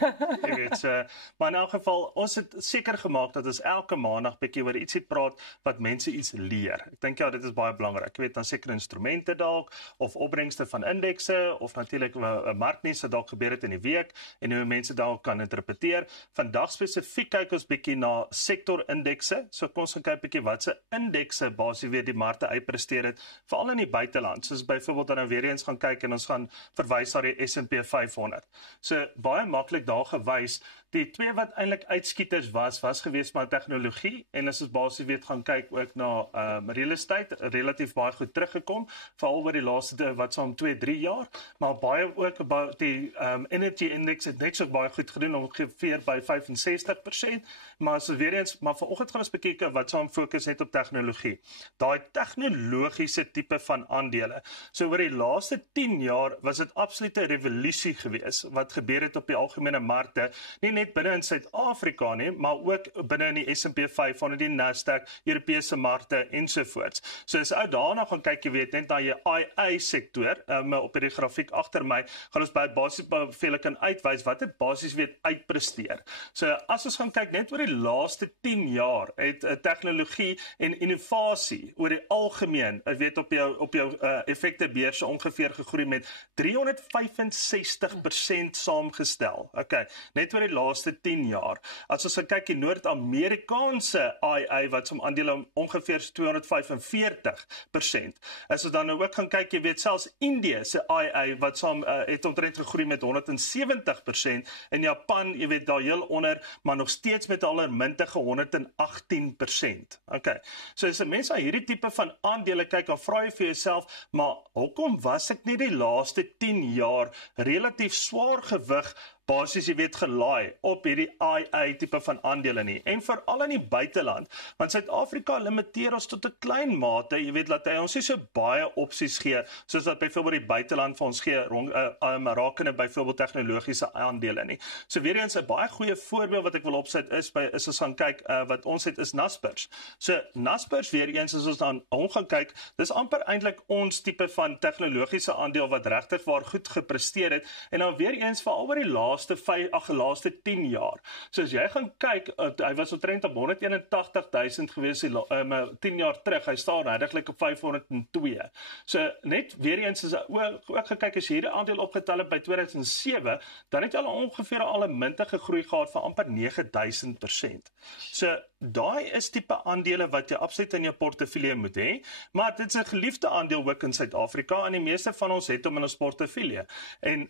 Jy weet, so, maar in elk geval, ons het seker gemaak dat ons elke maandag bietjie oor ietsie praat wat mense iets leer. Ek dink ja, dit is baie belangrik. Jy weet, dan seker instrumente dalk of opbrengste van indekse of natuurlik 'n marknuus wat dalk gebeur het in die week en hoe mense dalk kan interpreteer. Vandag spesifiek kyk ons bietjie na sektorindekse. So kom ons kyk bietjie wat se indekse basies weer die markte uitpresteer het, veral in die buiteland, soos byvoorbeeld dan weer eens gaan kyk en ons gaan verwys na die S&P 500. So baie maklik daar gewys, die twee wat eintlik uitskieters was gewees maar tegnologie en as ons basies weet gaan kyk ook na real estate, relatief baie goed teruggekom, veral oor die laaste wat so om 2-3 jaar, maar baie ook die energy index het net so baie goed gedoen, ongeveer by 65%, maar as weer eens, maar vanoggend gaan ons bekyk wat so fokus het op tegnologie. Daai tegnologiese tipe van aandele. So oor die laaste 10 jaar was dit absolute revolusie gewees wat gebeur het op die algemene markte, nie net binne in Suid-Afrika nie, maar ook binne in die S&P 500, die Nasdaq, Europese markte ensovoorts. So as ou daarna gaan kyk, jy weet net na jou AI sektor, op die grafiek agter my, gaan ons basies vir julle kan uitwys wat dit basies weet uitpresteer. So as ons gaan kyk net oor die laaste 10 jaar het tegnologie en innovasie oor die algemeen, ek weet op jou effektebeurse ongeveer gegroei met 365% saamgestel. Okay, net oor die laaste 10 jaar. As ons kyk die Noord-Amerikaanse AI wat som aandele ongeveer 245%. As ons dan ook gaan kyk, jy weet selfs Indië se AI wat som het omtrent gegroei met 170% en Japan, jy weet daar heel onder, maar nog steeds met allermintige 118%. Okay. So as 'n mens aan hierdie tipe van aandele kyk, dan vra jy vir jouself, maar hoekom was ek nie die laaste 10 jaar relatief swaar gewig basies jy weet gelaai op hierdie AI tipe van aandele nie, en veral in die buiteland, want Suid-Afrika limiteer ons tot 'n klein mate, jy weet dat hy ons nie so baie opsies gee, soos wat byvoorbeeld die buiteland vir ons gee, rakende byvoorbeeld tegnologiese aandele nie. So weer eens 'n baie goeie voorbeeld wat ek wil opsit is ons gaan kyk, wat ons het is Naspers. So Naspers weer eens as ons dan gaan kyk, dis amper eintlik ons tipe van tegnologiese aandeel wat regtig waar goed gepresteer het, en dan weer eens veral oor die laaste 10 jaar. So as jy gaan kyk, hy was omtrent op 181.000 gewees 10 jaar terug, hy staan regtig op 502. So net weer eens is ook gekyk as hierdie aandeel opgetel het by 2007, dan het hy ongeveer al 'n mintige groei gehad van amper 9000%. So daai is tipe aandele wat jy absoluut in jou portefeulje moet hê, maar dit is 'n geliefde aandeel ook in Suid-Afrika en die meeste van ons het hom in ons portefeulje.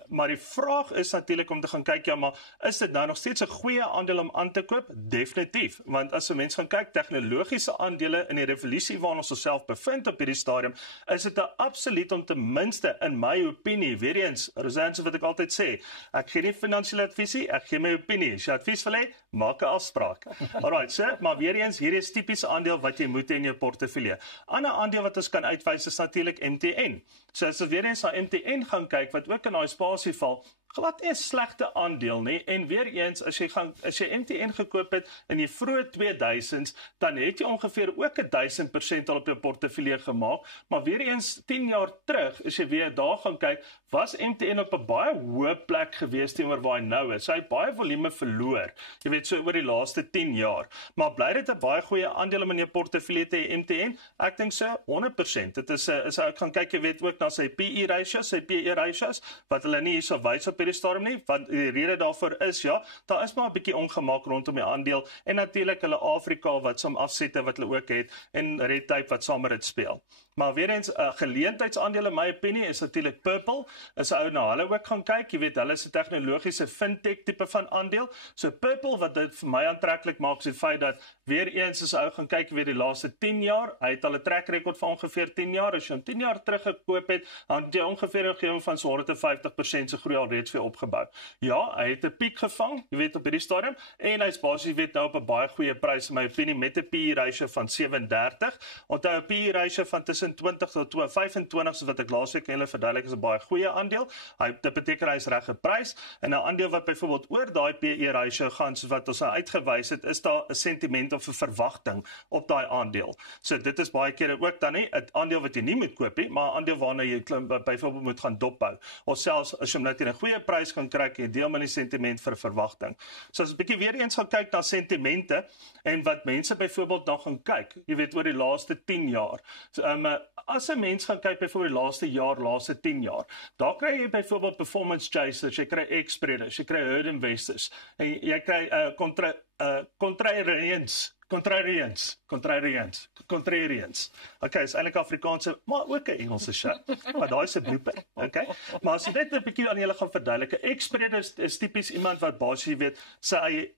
Maar die vraag is natuurlik om te gaan kyk, ja, maar is dit nou nog steeds 'n goeie aandeel om aan te koop? Definitief, want as 'n mens gaan kyk tegnologiese aandele in die revolusie waarin ons osself bevind op hierdie stadium, is dit 'n absoluut om ten minste in my opinie, weer eens, Rosanne, wat ek altyd sê, ek gee nie finansiële advies nie, ek gee my opinie. As jy advies wil hê, maak 'n afspraak. Alright, so, maar weer eens, hier is tipiese aandeel wat jy moet hê in jou portefeulje. Ander aandeel wat ons kan uitwys is natuurlik MTN. So as ons weer eens na MTN gaan kyk, wat ook in daai spasie val, glad nie 'n slegte aandeel nie, en weer eens, as jy MTN gekoop het in die vroeë 2000s, dan het jy ongeveer ook 1000% al op jou portefeulje gemaak, maar weer eens 10 jaar terug, as jy weer daar gaan kyk, was MTN op 'n baie hoë plek gewees teenoor waar hy nou is. So hy het baie volume verloor, jy weet, so oor die laaste 10 jaar, maar bly dit 'n baie goeie aandeel om in jou portefeulje te hê, MTN? Ek dink so 100%. Dit is ek gaan kyk, jy weet ook na sy PE ratios, wat hulle nie hierso wys op hierdie stadium nie, want die rede daarvoor is, ja, daar is maar 'n bietjie ongemak rondom die aandeel, en natuurlik hulle Afrika wat som afsette wat hulle ook het, en Red Tape wat saam met dit speel. Maar weer eens, geleentheidsaandeel in my opinie is natuurlik Purple, as ou na hulle ook gaan kyk, jy weet, hulle is 'n tegnologiese fintech tipe van aandeel, so Purple wat dit vir my aantreklik maak, is die feit dat, weer eens, as ou gaan kyk, jy weet, die laaste 10 jaar, hy het al 'n track record van ongeveer 10 jaar, as jy hom 10 jaar terug gekoop het, dan het jy ongeveer 'n omgewing van so 150% se groei alreeds weer opgebou. Ja, hy het 'n piek gevang, jy weet, op hierdie stadium, en hy's basies weet nou op 'n baie goeie prys in my opinie, met 'n PE ratio van 37, onthou 'n PE ratio van tussen 2020 tot 2025 soos wat ek laasweek aan julle verduidelik is 'n baie goeie aandeel. Dit beteken hy is reg geprys en 'n aandeel wat byvoorbeeld oor daai PE ratio gaan soos wat ons uitgewys het, is daar 'n sentiment of 'n verwagting op daai aandeel. So dit is baie kere ook dan nie 'n aandeel wat jy nie moet koop nie, maar 'n aandeel waarna jy byvoorbeeld moet gaan dophou. Of selfs as jy hom net in 'n goeie prys gaan kry, jy deel met die sentiment vir verwagting. So as 'n bietjie weer eens gaan kyk na sentimente en wat mense byvoorbeeld dan gaan kyk, jy weet oor die laaste 10 jaar. So, as 'n mens gaan kyk byvoorbeeld die laaste 10 jaar, daar kry jy byvoorbeeld performance chasers, jy kry ex-spreaders, jy kry herd investors, en jy kry contrarians. Okay, is eintlik Afrikaanse, maar ook 'n Engelse shit. Maar daai is 'n blooper, okay? Maar as jy net 'n bietjie aan julle gaan verduidelik, 'n ex-spreader is tipies iemand wat basies weet,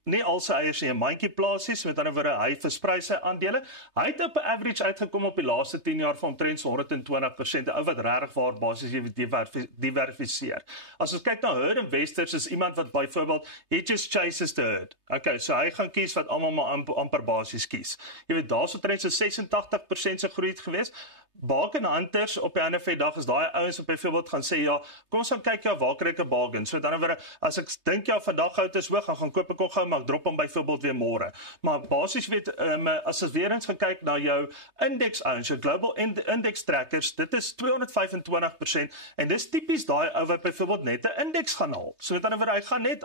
nie al sy eiers in 'n mandjie plaas nie, so met ander woorde, hy versprei sy aandele. Hy het op 'n average uitgekom op die laaste 10 jaar van omtrent 120%, 'n ou wat regtig waar basies jy diversifiseer. As ons kyk na herd investors, is iemand wat byvoorbeeld he just chases the herd. Okay, so hy gaan kies wat almal maar amper basies kies. Jy weet, daar's omtrent so 86% se groei gewees. Bargain hunters op die NFA dag is daai ouens wat byvoorbeeld gaan sê ja, kom ons gaan kyk waar kry ek 'n bargain. So dan word as ek dink vandag goud is hoog, gaan koop ek ook gou, maar ek drop hom byvoorbeeld weer môre. Maar basies weet as ons weer eens gaan kyk na jou index ouens, jou global index trackers, dit is 225% en dis tipies daai ou wat byvoorbeeld net 'n index gaan haal. So dan word hy gaan net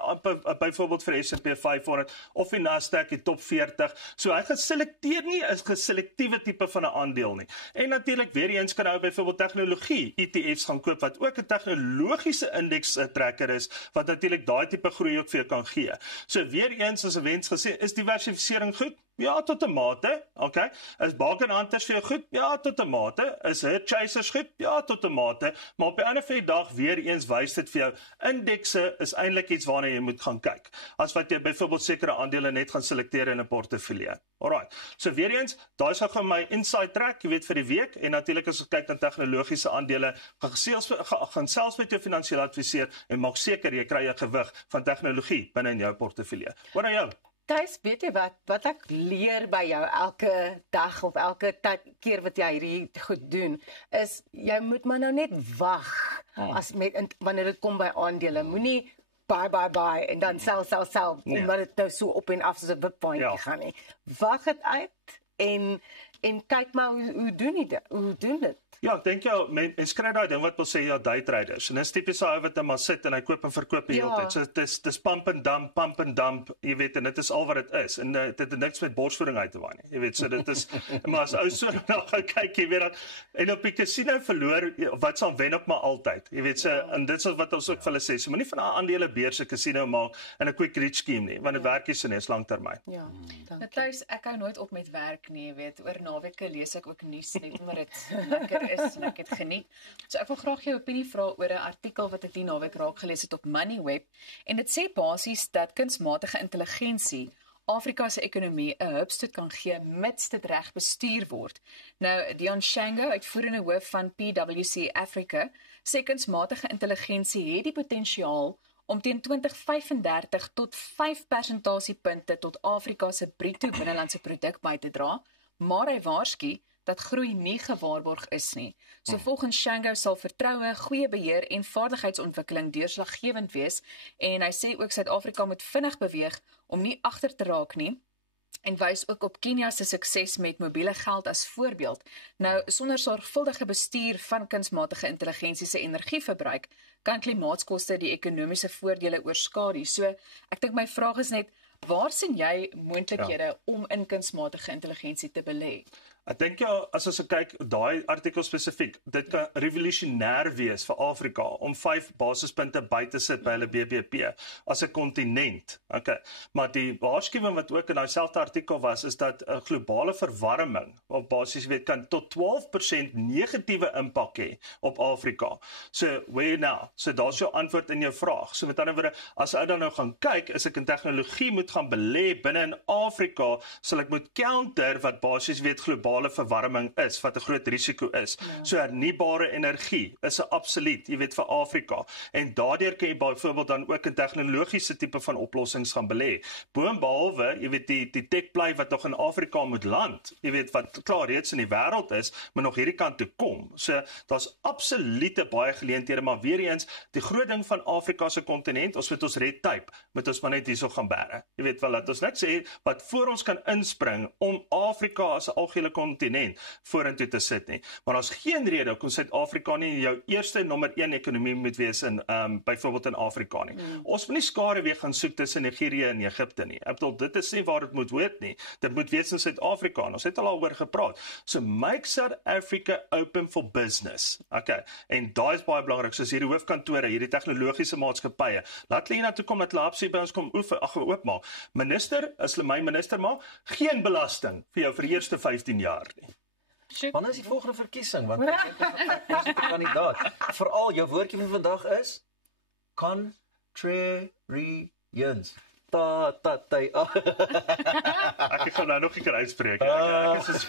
byvoorbeeld vir S&P 500 of die Nasdaq die top 40. So hy geselekteer nie 'n geselektiewe tipe van 'n aandeel nie. En natuurlik weer eens kan hy byvoorbeeld tegnologie ETF's gaan koop wat ook 'n tegnologiese indeks tracker is wat natuurlik daai tipe groei ook vir jou kan gee. So weer eens as 'n wens gesê, is diversifisering goed? Ja, tot 'n mate. Okay. Is bargain hunters vir jou goed? Ja, tot 'n mate. Is herd chasers goed? Ja, tot 'n mate. Maar op die ander van die dag weer eens wys dit vir jou, indekse is eintlik iets waarna jy moet gaan kyk. As wat jy byvoorbeeld sekere aandele net gaan selekteer in 'n portefeulje. Alright. So weer eens, daai is gou my inside track, jy weet vir die week en natuurlik as ons kyk na tegnologiese aandele, gaan selfs met jou finansiële adviseur en maak seker jy kry 'n gewig van tegnologie binne in jou portefeulje. Wat aan jou? Thys, weet jy wat ek leer by jou elke dag of elke keer wat jy hierdie goed doen, is jy moet maar nou net wag wanneer dit kom by aandele. Moenie buy en dan sell, omdat dit nou so op en af soos 'n wippaantjie gaan nie. Wag dit uit en kyk maar hoe doen dit. Ja, ek dink mens kry daai ding wat wil sê day traders. En dis tipies daai wat maar sit en hy koop en verkoop die hele tyd. So dis pump and dump, jy weet, en dit is al wat dit is. En dit het niks met borsvoeding uit te waai nie. Jy weet, so dit is maar as ou so na gaan kyk, jy weet dat en op die casino verloor wat sal wen op maar altyd. Jy weet, so en dit is wat ons ook vir hulle sê. So moenie van 'n aandele beurs 'n casino maak en 'n quick rich scheme nie, want dit werk nie so nie, is langtermyn. Ja. Natuurlik ek hou nooit op met werk nie, jy weet. Oor naweke lees ek ook nuus net omdat dit lekker is en ek het geniet. So ek wil graag jou opinie vra oor 'n artikel wat ek die naweek raak gelees het op Moneyweb en dit sê basies dat kunsmatige intelligensie Afrika se ekonomie 'n hupstoot kan gee mits dit reg bestuur word. Nou Dion Shango, uitvoerende hoof van PwC Africa, sê kunsmatige intelligensie het die potensiaal om teen 2035 tot 5 persentasiepunte tot Afrika se bruto binnelandse produk by te dra, maar hy waarsku dat groei nie gewaarborg is nie. So volgens Shango sal vertroue, goeie beheer en vaardigheidsontwikkeling deurslaggewend wees en hy sê ook Suid-Afrika moet vinnig beweeg om nie agter te raak nie en wys ook op Kenia se sukses met mobiele geld as voorbeeld. Nou sonder sorgvuldige bestuur van kunsmatige intelligensie se energieverbruik kan klimaatskoste die ekonomiese voordele oorskadu. So ek dink my vraag is net, waar sien jy moontlikhede om in kunsmatige intelligensie te belê? Ek dink as ons kyk daai artikel spesifiek, dit kan revolusionêr wees vir Afrika om 5 basispunte by te sit by hulle BBP as 'n kontinent. Okay. Maar die waarskuwing wat ook in daai selfde artikel was, is dat 'n globale verwarming op basies kan tot 12% negatiewe impak hê op Afrika. So where now? So daar's jou antwoord in jou vraag. So met ander woorde, as ek dan nou gaan kyk, as ek in tegnologie moet gaan belê binne in Afrika, sal ek moet counter wat basies globale globale verwarming is, wat 'n groot risiko is. So hernubare energie is 'n absoluut, jy weet, vir Afrika. En daardeur kan jy byvoorbeeld dan ook 'n tegnologiese tipe van oplossings gaan belê. Boonbehalwe, jy weet, die techbly wat nog in Afrika moet land, jy weet, wat klaar reeds in die wêreld is, maar nog hierdie kant toe kom. So daar's absolute baie geleenthede, maar weer eens, die groot ding van Afrika se kontinent, ons moet ons red tape, moet ons maar net hierso gaan bære. Jy weet wel, dat ons net sê wat voor ons kan inspring om Afrika as 'n algehele kontinent vorentoe te sit nie. Maar daar's geen rede hoekom Suid-Afrika nie jou eerste nommer 1 ekonomie moet wees in byvoorbeeld in Afrika nie. Ons moet nie skare weer gaan soek tussen Nigerië en Egipte nie. Ek bedoel, dit is nie waar dit moet wees nie. Dit moet wees in Suid-Afrika. Ons het al daaroor gepraat. So make South Africa open for business. Okay. En daai is baie belangrik, soos hierdie hoofkantore, hierdie tegnologiese maatskappye. Laat hulle hiernatoe kom, dat hulle opsie by ons kom oopmaak. Minister, as hulle my minister maak, geen belasting vir jou vir die eerste 15 jaar nie. Wanneer is die volgende verkiesing? Want ek is 'n kandidaat. Veral jou woordjie van vandag is contrarians. Ek gaan nou nog 'n keer uitspreek. Ek is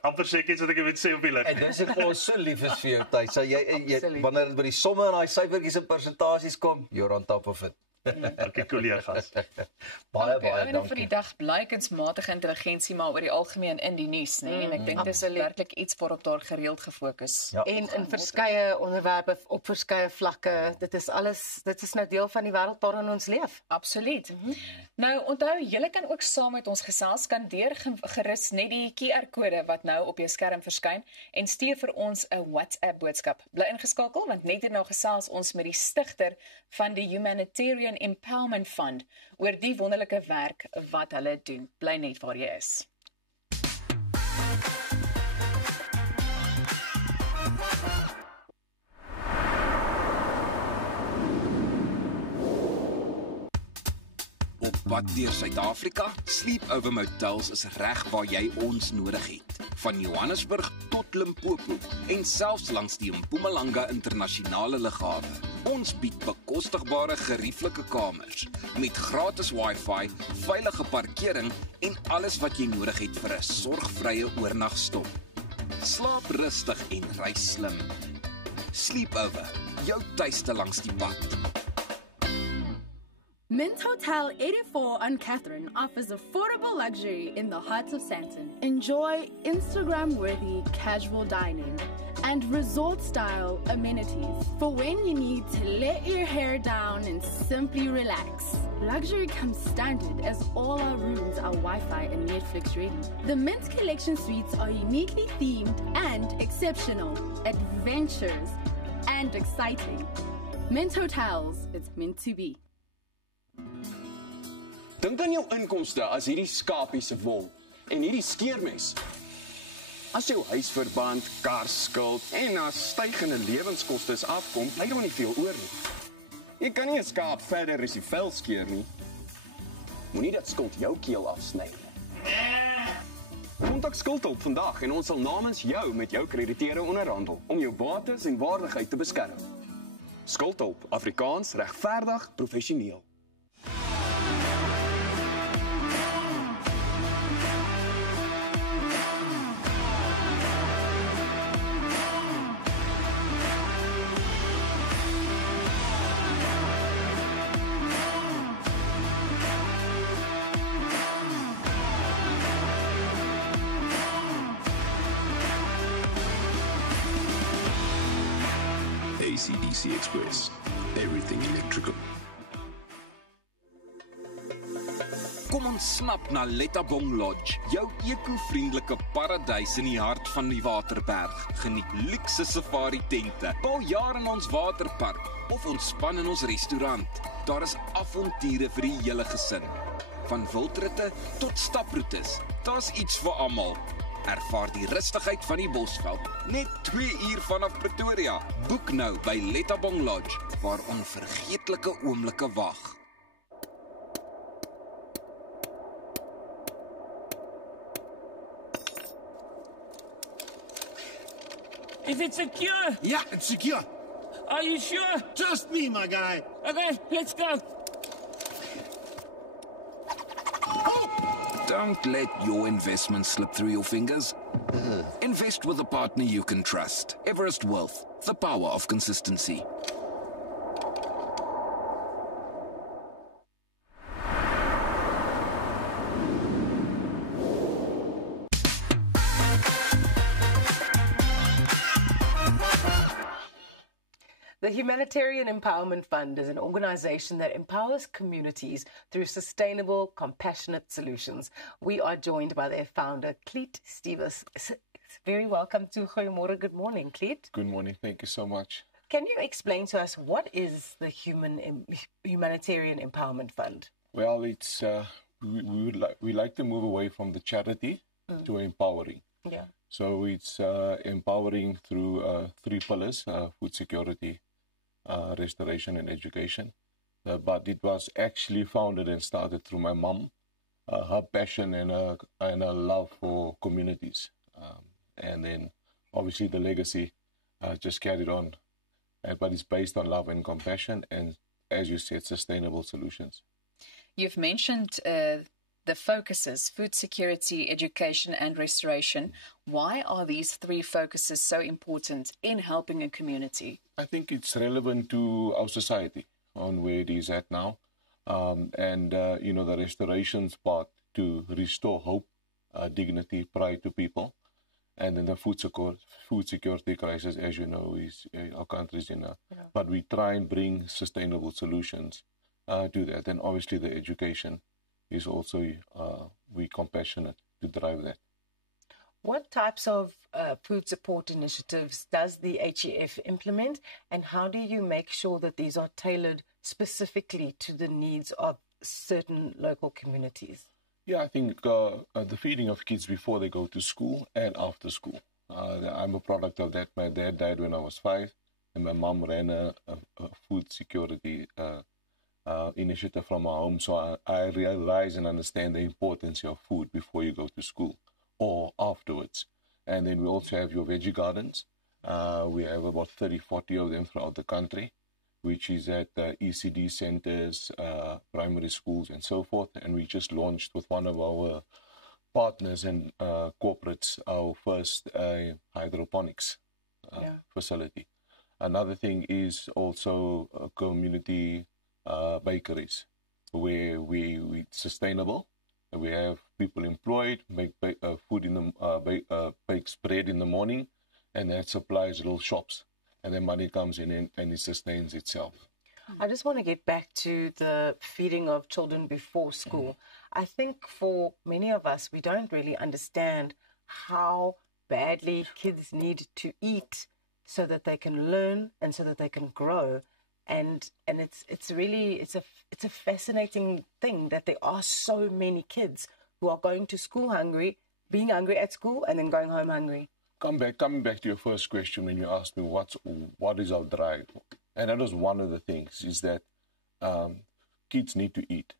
amper seker dat ek dit sê op die lig. En dis ek ons so lief is vir jou tyd. So jy wanneer dit by die somme en daai syfertjies en persentasies kom, you're on top of it. Okay, kollegas. Baie dankie. Vir die dag bly kunsmatige intelligensie maar oor die algemeen in die nuus, nê? En ek dink dis werklik iets waarop daar gereeld gefokus. Ja. En in verskeie onderwerpe op verskeie vlakke. Dit is nou deel van die wêreld waarin ons leef. Absoluut. Nou onthou, julle kan ook saam met ons gesels, kan gerus net die QR-kode wat nou op jou skerm verskyn en stuur vir ons 'n WhatsApp boodskap. Bly ingeskakel want net hierna gesels ons met die stigter van die Humanitarian Empowerment Fund oor die wonderlike werk wat hulle doen. Bly net waar jy is. Op pad deur Suid-Afrika, Sleepover Motels is reg waar jy ons nodig het. Van Johannesburg tot Limpopo en selfs langs die Mpumalanga internasionale lughawe. Ons bied bekostigbare gerieflike kamers met gratis Wi-Fi, veilige parkering en alles wat jy nodig het vir 'n sorgvrye oornagstop. Slaap rustig en reis slim. Sleepover, jou tuiste langs die pad. Mint Hotel 84 on Catherine offers affordable luxury in the heart of Sandton. Enjoy Instagram-worthy casual dining and resort-style amenities for when you need to let your hair down and simply relax. Luxury comes standard as all our rooms are Wi-Fi and Netflix ready. The Mint Collection suites are uniquely themed and exceptional, adventurous and exciting. Mint Hotels, it's meant to be. Dink aan jou inkomste as hierdie skapie se wol en hierdie skeermes. As jou huisverband, karskuld en as stygende lewenskoste afkom, bly daar nie veel oor nie. Jy kan nie 'n skaap verder as die vel skeer nie. Moenie dat skuld jou keel afsny nie. Kontak Skuldhulp vandag en ons sal namens jou met jou krediteure onderhandel om jou bates en waardigheid te beskerm. Skuldhulp, Afrikaans, regverdig, professioneel. ACDC Express. Everything electrical. Kom ons snap na Lettabong Lodge, jou eco-vriendelike paradys in die hart van die Waterberg. Geniet luukse safari tente, bou jaar in ons waterpark of ontspan in ons restaurant. Daar is avonture vir die hele gesin. Van wildritte tot staproetes, daar's iets vir almal. Ervaar die rustigheid van die Bosveld, net 2 uur vanaf Pretoria. Boek nou by Lettabong Lodge, waar onvergeetlike oomblikke wag. Is it secure? Yeah, it's secure. Are you sure? Trust me, my guy. Okay, let's go. Don't let your investment slip through your fingers. Invest with a partner you can trust. Everest Wealth, the power of consistency. The Humanitarian Empowerment Fund is an organization that empowers communities through sustainable, compassionate solutions. We are joined by their founder, Cleet Stevens. Very welcome to Goeiemorgen. Good morning, Cleet. Good morning. Thank you so much. Can you explain to us what is the Humanitarian Empowerment Fund? Well, it's we like to move away from the charity to empowering. Yeah. So it's empowering through three pillars: food security, restoration, and education. But it was actually founded and started through my mom, her passion and her love for communities, and then obviously the legacy just carried on. But it's based on love and compassion, and as you said, sustainable solutions. You've mentioned the focuses: food security, education, and restoration. Why are these three focuses so important in helping a community? I think it's relevant to our society on where it is at now. The restorations part to restore hope, dignity, pride to people. And then the food security crisis, as you know, is our country's in a... Yeah. But we try and bring sustainable solutions to that. And obviously the education is also, we compassionate to drive that. What types of food support initiatives does the HEF implement, and how do you make sure that these are tailored specifically to the needs of certain local communities? Yeah, I think the feeding of kids before they go to school and after school. I'm a product of that. My dad died when I was 5, and my mom ran a food security initiative from our home. So I realize and understand the importance of food before you go to school or afterwards. And then we also have your veggie gardens. We have about 30, 40 of them throughout the country, which is at ECD centers, primary schools, and so forth. And we just launched with one of our partners and corporates our first hydroponics facility. Another thing is also community bakeries, where we sustainable. We have people employed, make food in the bakes bread in the morning, and that supplies little shops. And then money comes in and it sustains itself. I just want to get back to the feeding of children before school. I think for many of us, we don't really understand how badly kids need to eat so that they can learn and so that they can grow. And it's a fascinating thing that there are so many kids who are going to school hungry, being hungry at school, and then going home hungry. Coming back to your first question when you asked me what is our drive, and that was one of the things, is that kids need to eat,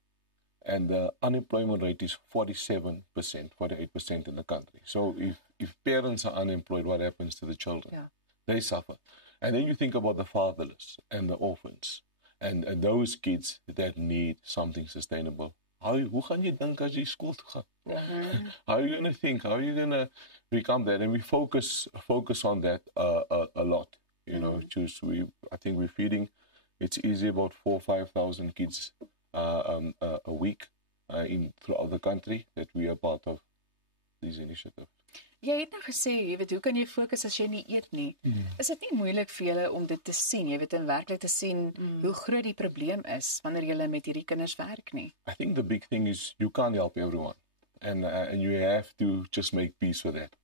and the unemployment rate is 47%, 48% in the country. So if parents are unemployed, what happens to the children? Yeah. They suffer. And then you think about the fatherless and the orphans and those kids that need something sustainable. Hoe gaan jy dink as jy skool toe gaan? How are you going to think? How are you going to become that? And we focus on that a lot. You know, I think we're feeding, it's easy about 4,000 or 5,000 kids a week throughout the country that we are part of these initiatives. Jy het nou gesê, jy weet, hoe kan jy fokus as jy nie eet nie? Is dit nie moeilik vir julle om dit te sien, jy weet, en werklik te sien hoe groot die probleem is wanneer julle met hierdie kinders werk nie? I think the big thing is you can't help everyone, and you have to just make peace with that.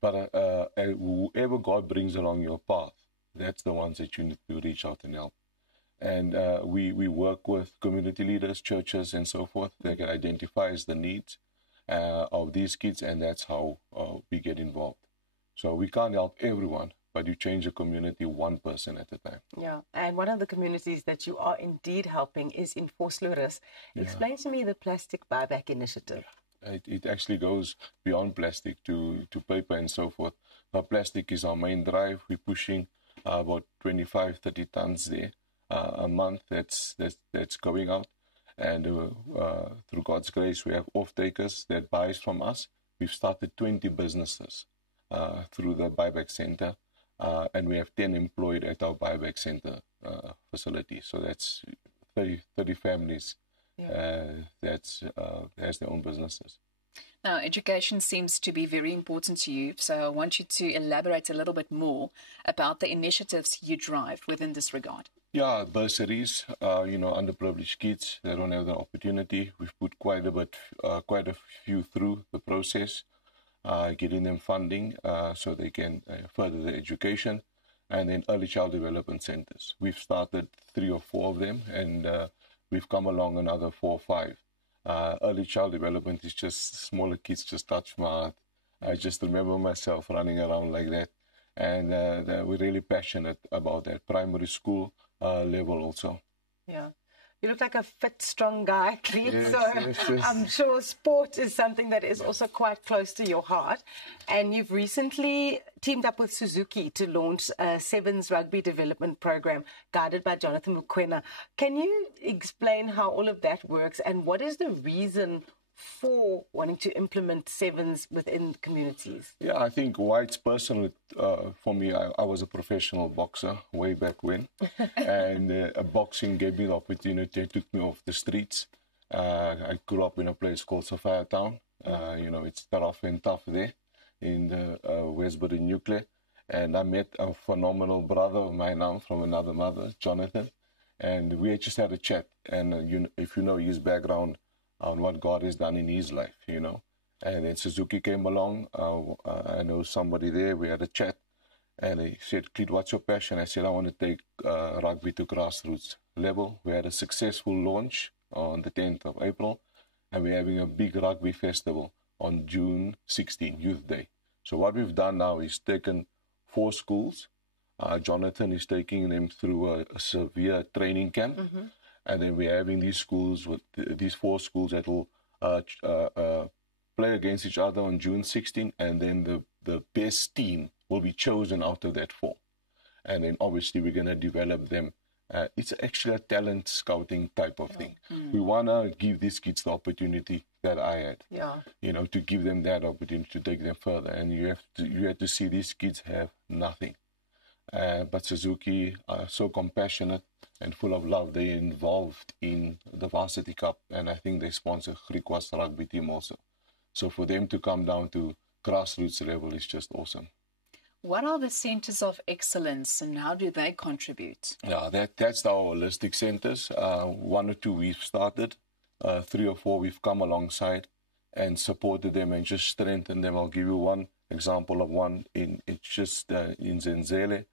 But whoever God brings along your path, that's the ones that you need to reach out and help. And we work with community leaders, churches, and so forth that identifies the needs of these kids, and that's how we get involved. So we can't help everyone, but you change a community one person at a time. Yeah, and one of the communities that you are indeed helping is in Vosloorus. Explain to me the plastic buyback initiative. It actually goes beyond plastic to paper and so forth. Now, plastic is our main drive. We're pushing about 25, 30 tons there a month that's going out. And through God's grace, we have off-takers that buys from us. We've started 20 businesses through the buyback center, and we have 10 employed at our buyback center facility. So that's 30 families that has their own businesses. Now, education seems to be very important to you, so I want you to elaborate a little bit more about the initiatives you drive within this regard. Yeah, bursaries, underprivileged kids, they don't have the opportunity. We've put quite a few through the process, getting them funding so they can further their education, and then early child development centers. We've started 3 or 4 of them, and we've come along another 4 or 5. Early child development is just smaller kids just touch my heart. I just remember myself running around like that, and we're really passionate about that. Primary school level also. Yeah. You look like a fit, strong guy, athlete, Yes, so yes. I'm sure sport is something that is also quite close to your heart. And you've recently teamed up with Suzuki to launch a Sevens rugby development program guided by Jonathan Mokoena. Can you explain how all of that works, and what is the reason for wanting to implement Sevens within communities? Yeah, I think why it's personal for me, I was a professional boxer way back when, and boxing gave me the opportunity, it took me off the streets. I grew up in a place called Sophia Town. It's rough and tough there in the Westbury Nuclear, and I met a phenomenal brother of mine now from another mother, Jonathan, and we just had a chat, and if you know his background, on what God has done in his life, And then Suzuki came along. I know somebody there. We had a chat. And he said, Cleet, what's your passion? I said, I want to take rugby to grassroots level. We had a successful launch on the 10th of April. And we're having a big rugby festival on June 16, Youth Day. So what we've done now is taken 4 schools. Jonathan is taking them through a severe training camp. Mm-hmm. And then we're having these schools, these 4 schools that will play against each other on June 16, and then the best team will be chosen out of that 4. And then obviously we're going to develop them. It's actually a talent scouting type of thing. Mm. We want to give these kids the opportunity that I had, to give them that opportunity to take them further. And you have to see these kids have nothing. But Suzuki are so compassionate and full of love. They're involved in the Varsity Cup, and I think they sponsor Griquas rugby team also. So for them to come down to grassroots level is just awesome. What are the centers of excellence, and how do they contribute? Yeah, that's our holistic centers. 1 or 2 we've started, 3 or 4 we've come alongside and supported them and just strengthened them. I'll give you one example of one. It's just in Zenzele,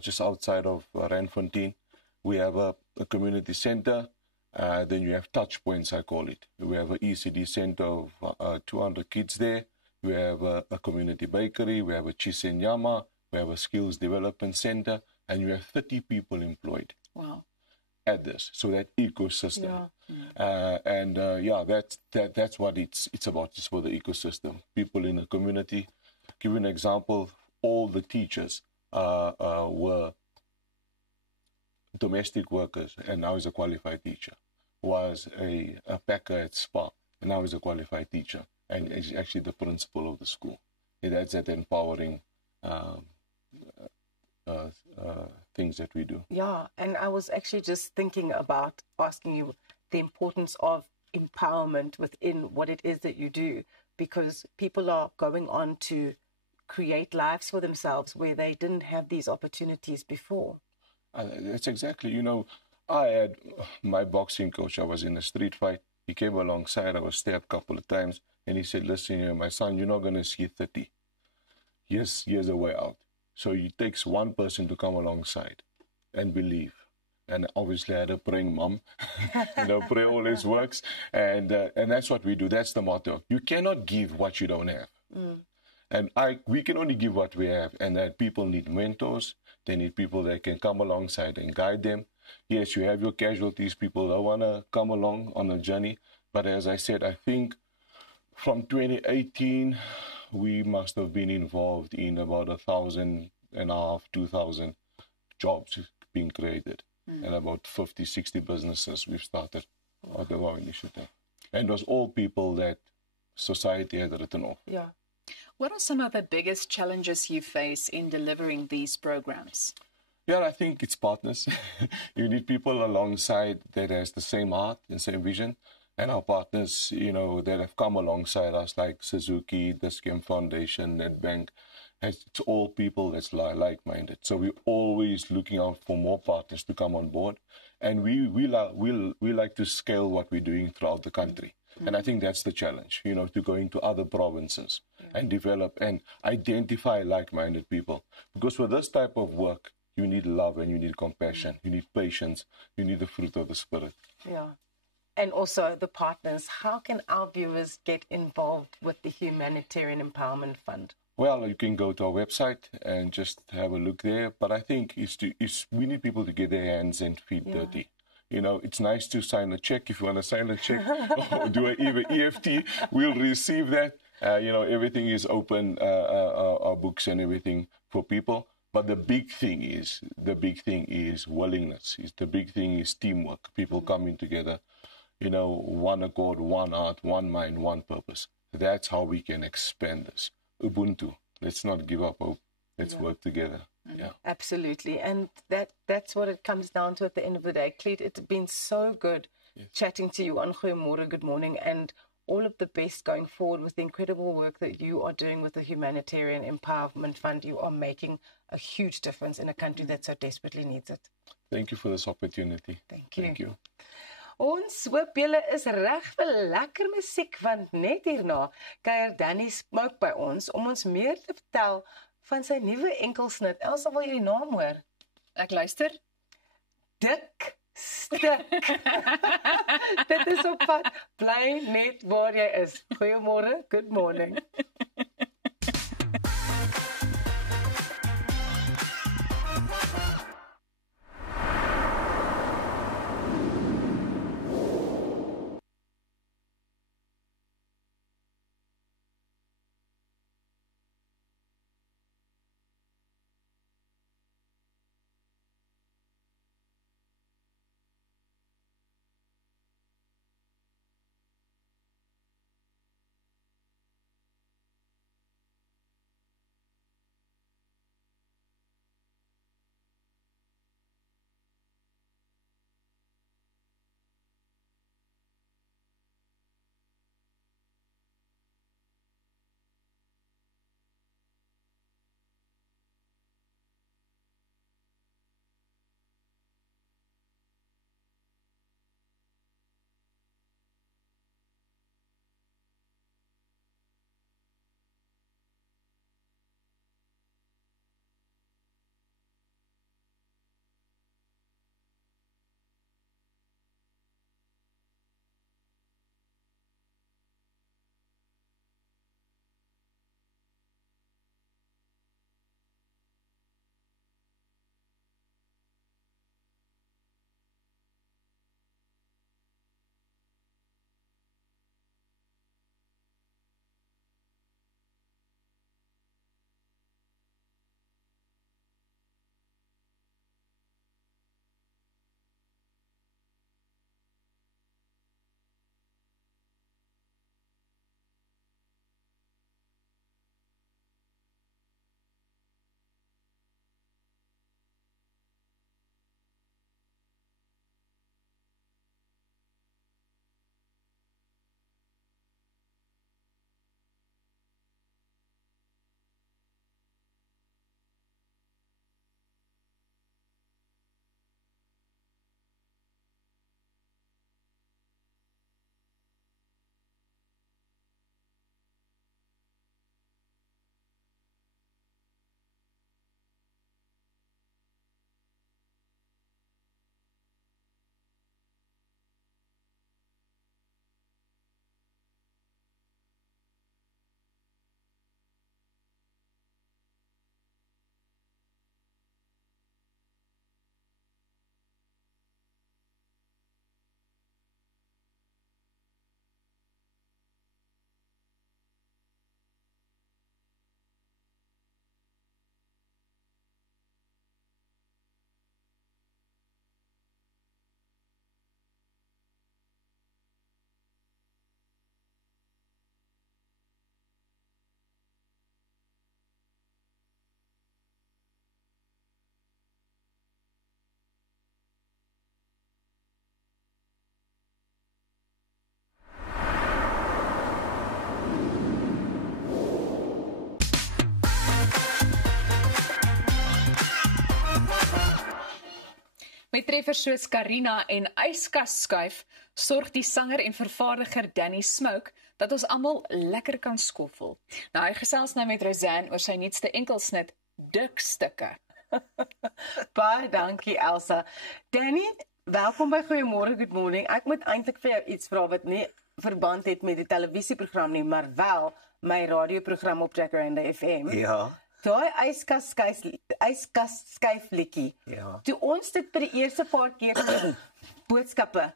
just outside of Randfontein. We have a community center. Then you have touch points, I call it. We have an ECD center of 200 kids there. We have a community bakery. We have a Chisenyama. We have a skills development center. And you have 30 people employed. Wow. At this. So that ecosystem. Yeah. That's what it's about. It's for the ecosystem. People in the community. Give you an example. All the teachers were domestic workers, and now is a qualified teacher. Was a packer at Spa, and now is a qualified teacher, and is actually the principal of the school. That's that empowering things that we do. Yeah, and I was actually just thinking about asking you the importance of empowerment within what it is that you do, because people are going on to create lives for themselves where they didn't have these opportunities before. That's exactly, I had my boxing coach. I was in a street fight. He came alongside. I was stabbed a couple of times. And he said, listen, my son, you're not going to see 30. Here's a way out. So it takes one person to come alongside and believe. And obviously I had a praying mom. Prayer always works. And that's what we do. That's the motto. You cannot give what you don't have. Mm. And we can only give what we have. And that people need mentors. They need people that can come alongside and guide them. Yes, you have your casualties, people that want to come along on a journey. But as I said, I think from 2018, we must have been involved in about 1,500, 2,000 jobs being created. And about 50, 60 businesses we've started out of our initiative. And it was all people that society had written off. Yeah. What are some of the biggest challenges you face in delivering these programs? Yeah, I think it's partners. You need people alongside that has the same heart and same vision. And our partners, you know, that have come alongside us, like Suzuki, the Skim Foundation, NetBank, it's all people that's like-minded. So we're always looking out for more partners to come on board. And we like to scale what we're doing throughout the country. And I think that's the challenge, you know, to go into other provinces and develop and identify like-minded people. Because for this type of work, you need love and you need compassion, you need patience, you need the fruit of the Spirit. Yeah. And also the partners. How can our viewers get involved with the Humanitarian Empowerment Fund? Well, you can go to our website and just have a look there. But I think we need people to get their hands and feet dirty. You know, it's nice to sign a check. If you want to sign a check or do an EFT, we'll receive that. You know, everything is open, our books and everything for people. But the big thing is willingness. The big thing is teamwork. People coming together, you know, one accord, one heart, one mind, one purpose. That's how we can expand this. Ubuntu. Let's not give up hope. Let's work together. Yeah. Absolutely. And that's what it comes down to at the end of the day. Cleet, it's been so good chatting to you on Goeiemorgen, good morning, and all of the best going forward with the incredible work that you are doing with the Humanitarian Empowerment Fund. You are making a huge difference in a country that so desperately needs it. Thank you for this opportunity. Thank you. Thank you. Ons hoop julle is reg vir lekker musiek, want net hierna kuier Danny Smoke by ons om ons meer te vertel van sy nuwe enkelsnit. Elsa, wil jy die naam hoor? Ek luister. Dik stuk. Dit is op pad. Bly net waar jy is. Goeiemôre, good morning. Treffers soos Karina en yskas skuif sorg die sanger en vervaardiger Danny Smoke dat ons almal lekker kan skoffel. Nou, hy gesels nou met Roseanne oor sy nuutste enkelsnit, Dikstukke. Baie dankie, Elsa. Danny, welkom by Goeiemôre, Good Morning. Ek moet eintlik vir jou iets vra wat nie verband het met die televisieprogram nie, maar wel my radioprogram op Jacaranda FM. Ja. Daai yskas skuif liedjie. Ja. Toe ons dit by die eerste paar keer boodskappe.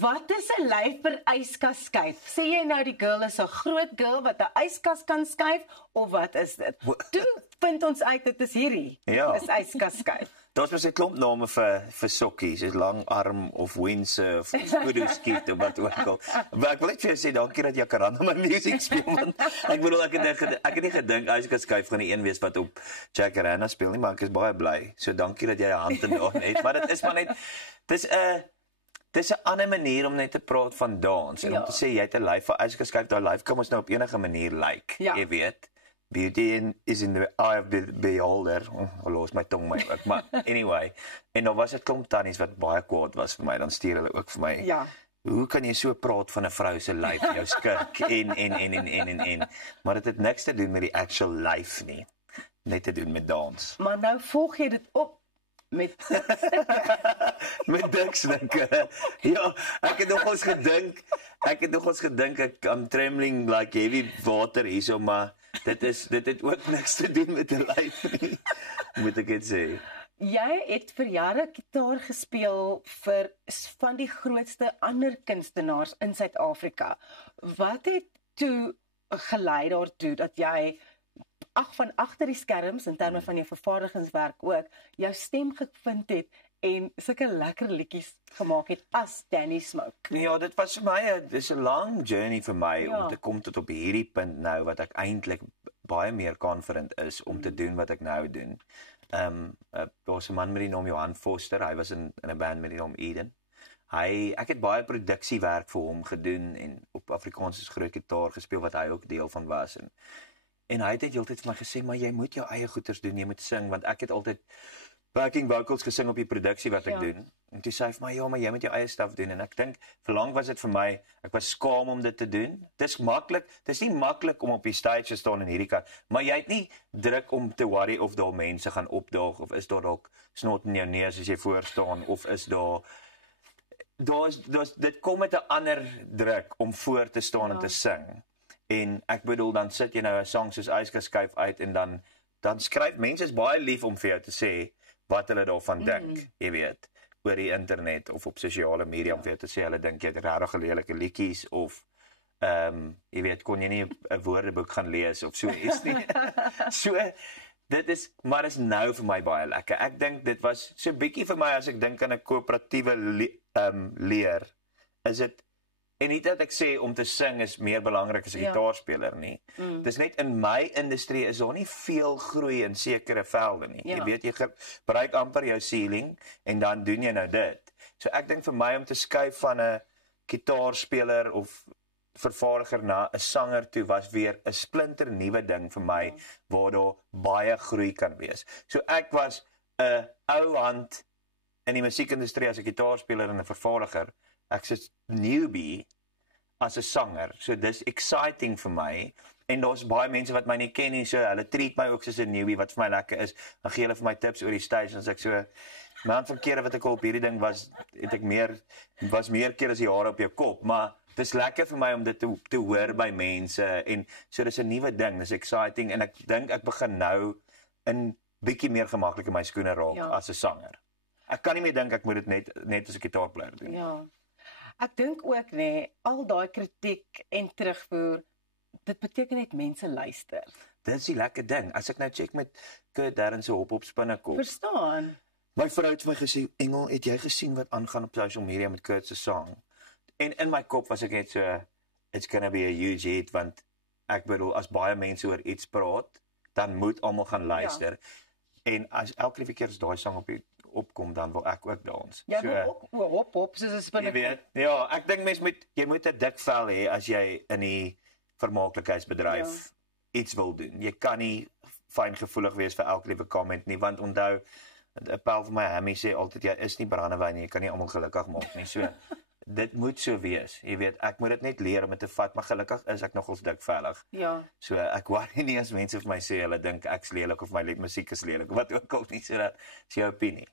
Wat is 'n lyf vir yskas skuif? Sê jy nou die girl is 'n groot girl wat 'n yskas kan skuif of wat is dit? Toe vind ons uit dit is hierdie. Ja. Is yskas skuif. Daar's mos 'n klomp name vir sokkies, soos langarm of windsurf of kudu-skiet of wat ook al. Maar ek wil net vir jou sê dankie dat Jacaranda my musiek speel. Want ek bedoel ek het nie gedink yskas skuif gaan die een wees wat op Jacaranda speel nie, maar ek is baie bly. So dankie dat jy 'n hand in daarin het, maar dit is maar net dis 'n ander manier om net te praat van dans en om te sê jy het 'n lyf vir yskas skuif, daai lyf kan ons nou op enige manier lyk, jy weet. Beauty is in the eye of the beholder. Los my tong my ook, maar anyway. En dan was dit klomp tannies wat baie kwaad was vir my, dan stuur hulle ook vir my. Ja. Hoe kan jy so praat van 'n vrou se lyf, jou skirk en. Maar dit het niks te doen met die actual lyf nie. Net te doen met dans. Maar nou volg jy dit op met met dikstukke. Ja, ek het nog eens gedink ek am trembling like heavy water hierso, maar dit het ook niks te doen met 'n lyf nie. Moet ek dit sê. Jy het vir jare gitaar gespeel vir van die grootste ander kunstenaars in Suid-Afrika. Wat het toe gelei daartoe dat jy van agter die skerms in terme van jou vervaardigingswerk ook jou stem gevind het en sulke lekker liedjies gemaak het as Danny Smoke? Ja, dit was vir my dis 'n lang journey vir my om te kom tot op hierdie punt nou wat ek eintlik baie meer confident is om te doen wat ek nou doen. Daar's 'n man met die naam Johan Foster, hy was in 'n band met die naam Eden. Ek het baie produksiewerk vir hom gedoen en op Afrikaanse groot gitaar gespeel wat hy ook deel van was en hy het heeltyd vir my gesê maar jy moet jou eie goeters doen, jy moet sing want ek het altyd backing vocals gesing op die produksie wat ek doen. En toe sê hy vir my ja, maar jy moet jou eie stuff doen en ek dink verlang was dit vir my, ek was skaam om dit te doen. Dis nie maklik om op die stage te staan in hierdie kant, maar jy het nie druk om te worry of daar mense gaan opdaag of is daar dalk snot in jou neus as jy voor staan of is dit kom met 'n ander druk om voor te staan en te sing. En ek bedoel dan sit jy nou 'n sang soos yskas skuif uit en dan skryf mense is baie lief om vir jou te sê wat hulle daarvan dink, jy weet, oor die internet of op sosiale media om vir jou te sê hulle dink jy het regtig lelike liedjies of jy weet kon jy nie 'n woordeboek gaan lees of so iets nie. So dit is maar is nou vir my baie lekker. Ek dink dit was so bietjie vir my as ek dink aan 'n koöperatiewe leer. Is dit en nie dat ek sê om te sing is meer belangrik as 'n gitaarspeler nie. Dis net in my industrie is daar nie veel groei in sekere velde nie. Jy weet jy bereik amper jou ceiling en dan doen jy nou dit. So ek dink vir my om te skuif van 'n gitaarspeler of vervaardiger na 'n sanger toe was weer 'n splinter nuwe ding vir my waar daar baie groei kan wees. So ek was 'n ou hand in die musiekindustrie as 'n gitaarspeler en 'n vervaardiger. Ek's 'n newbie as 'n sanger. So dis exciting vir my en daar's baie mense wat my nie ken nie, so hulle treat my ook soos 'n newbie wat vir my lekker is. Dan gee hulle vir my tips oor die stage en as ek so maand van kere wat ek al op hierdie ding was, het ek meer keer as die hare op jou kop, maar dis lekker vir my om dit te hoor by mense en so dis 'n nuwe ding, dis exciting en ek dink ek begin nou in bietjie meer gemaklik in my skoene raak as 'n sanger. Ek kan nie meer dink ek moet dit net as 'n gitaarspeler doen. Ja. Ek dink ook al daai kritiek en terugvoer, dit beteken net mense luister. Dit is die lekker ding. As ek nou check met Kurt Darren se hop spinnekop. Verstaan? My vrou het my gesê, "Engel, het jy gesien wat aangaan op social media met Kurt se song?" En in my kop was ek net so, it's gonna be a huge hit want ek bedoel as baie mense oor iets praat, dan moet almal gaan luister. En as elke keer as daai sang opkom dan wil ek ook dans. Jy wil ook hop soos 'n spinnekop. Ja, ek dink jy moet 'n dik vel hê as jy in die vermaaklikheidsbedryf iets wil doen. Jy kan nie fyngevoelig wees vir elke liewe comment nie, want onthou 'n pel van my Hammy sê altyd jy is nie brandewyn nie, jy kan nie almal gelukkig maak nie. So dit moet so wees. Jy weet, ek moet dit net leer om dit te vat, maar gelukkig is ek nogals dikvellig. Ja. So ek worry nie as mense vir my sê hulle dink ek's lelik of my musiek is lelik, wat ook al nie, so dat is jou opinie.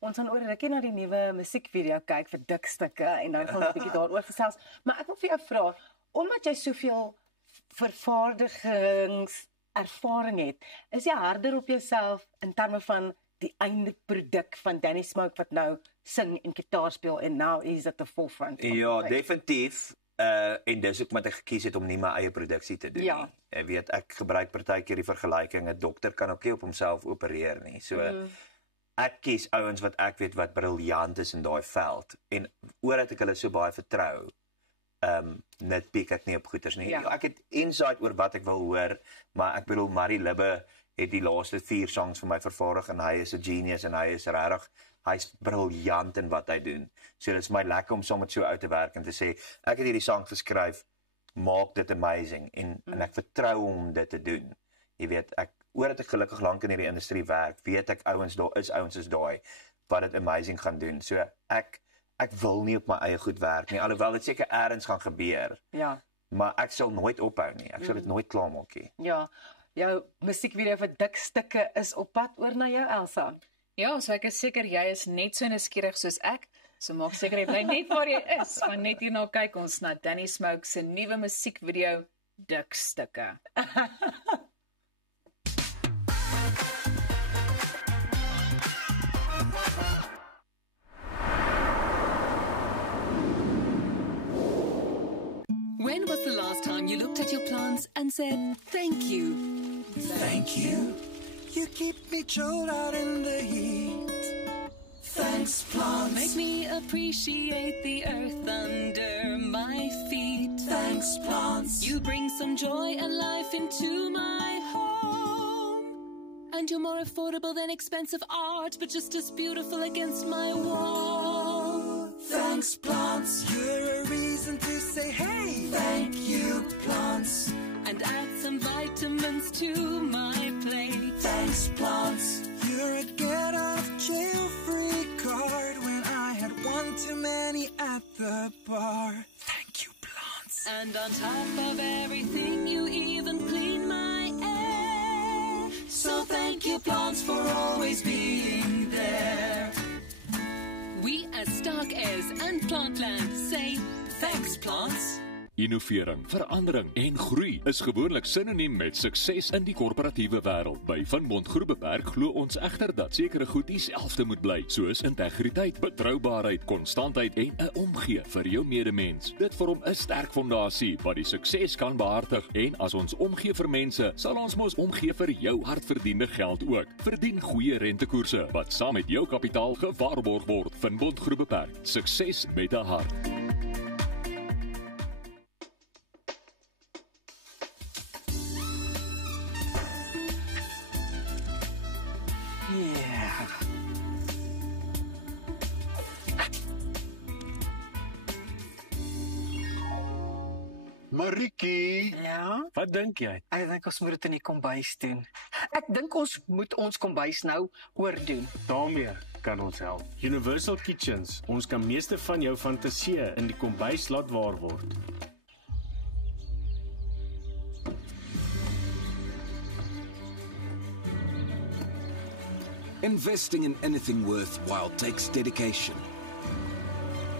Ons gaan oor 'n rukkie na die nuwe musiekvideo kyk vir Dik Stukke en dan gaan ons 'n bietjie daaroor gesels. Maar ek wil vir jou vra, omdat jy soveel vervaardigingservaring het, is jy harder op jouself in terme van die eindproduk van Danny Smoke wat nou sing en gitaar speel en now is at the forefront? Ja, definitief. En dis ook wat ek gekies het om nie my eie produksie te doen nie. Ek weet ek gebruik partykeer die vergelyking 'n dokter kan ook nie op homself opereer nie. So ek kies ouens wat ek weet wat briljant is in daai veld en omdat ek hulle so baie vertrou, net piek ek nie op goeters nie. Ek het insight oor wat ek wil hoor, maar ek bedoel Marie Libbe het die laaste 4 songs vir my vervaardig en hy is 'n genius en hy is regtig, hy's briljant in wat hy doen. So dit is my lekker om saam met so uit te werk en te sê ek het hierdie sang geskryf, maak dit amazing en ek vertrou hom om dit te doen. Jy weet, omdat ek gelukkig lank in hierdie industrie werk, weet ek ouens is daai wat dit amazing gaan doen. So ek wil nie op my eie goed werk nie, alhoewel dit seker eers gaan gebeur. Ja. Maar ek sal nooit ophou nie. Ek sal dit nooit klaar maak nie. Ja. Jou musiekvideo vir Dik Stukke is op pad oor na jou, Elsa. Ja, so ek is seker jy is net so nuuskierig soos ek. So maak seker jy bly net waar jy is. Want net hierna kyk ons na Danny Smoke se nuwe musiekvideo Dik Stukke. When was the last time you looked at your plants and said, thank you? Thank you. You keep me chilled out in the heat. Thanks, plants. Make me appreciate the earth under my feet. Thanks, plants. You bring some joy and life into my home. And you're more affordable than expensive art, but just as beautiful against my wall. Thanks, plants. You're a reason to say, hey, thank you, plants. And add some vitamins to my plate. Thanks, plants. You're a get out of jail free card when I had one too many at the bar. Thank you, plants. And on top of everything, you even clean my air. So thank you, plants, for always being there. We as Stark Airs and Plantland say, thanks, plants. Innovering, verandering en groei is gewoonlik sinoniem met sukses in die korporatiewe wêreld. By Van Bont Groep Beperk glo ons egter dat sekere goed dieselfde moet bly, soos integriteit, betroubaarheid, konstantheid en 'n omgee vir jou medemens. Dit vorm 'n sterk fondasie wat die sukses kan behartig en as ons omgee vir mense, sal ons mos omgee vir jou hardverdiende geld ook. Verdien goeie rentekoerse wat saam met jou kapitaal gewaarborg word. Van Bont Groep Beperk, sukses met 'n hart. Marikie. Ja? Wat dink jy? Ek dink ons moet dit in die kombuis doen. Ek dink ons moet ons kombuis nou oordoen. Daarmee kan ons help. Universal Kitchens, ons kan meeste van jou fantasie in die kombuis laat waar word. Investing in anything worthwhile takes dedication.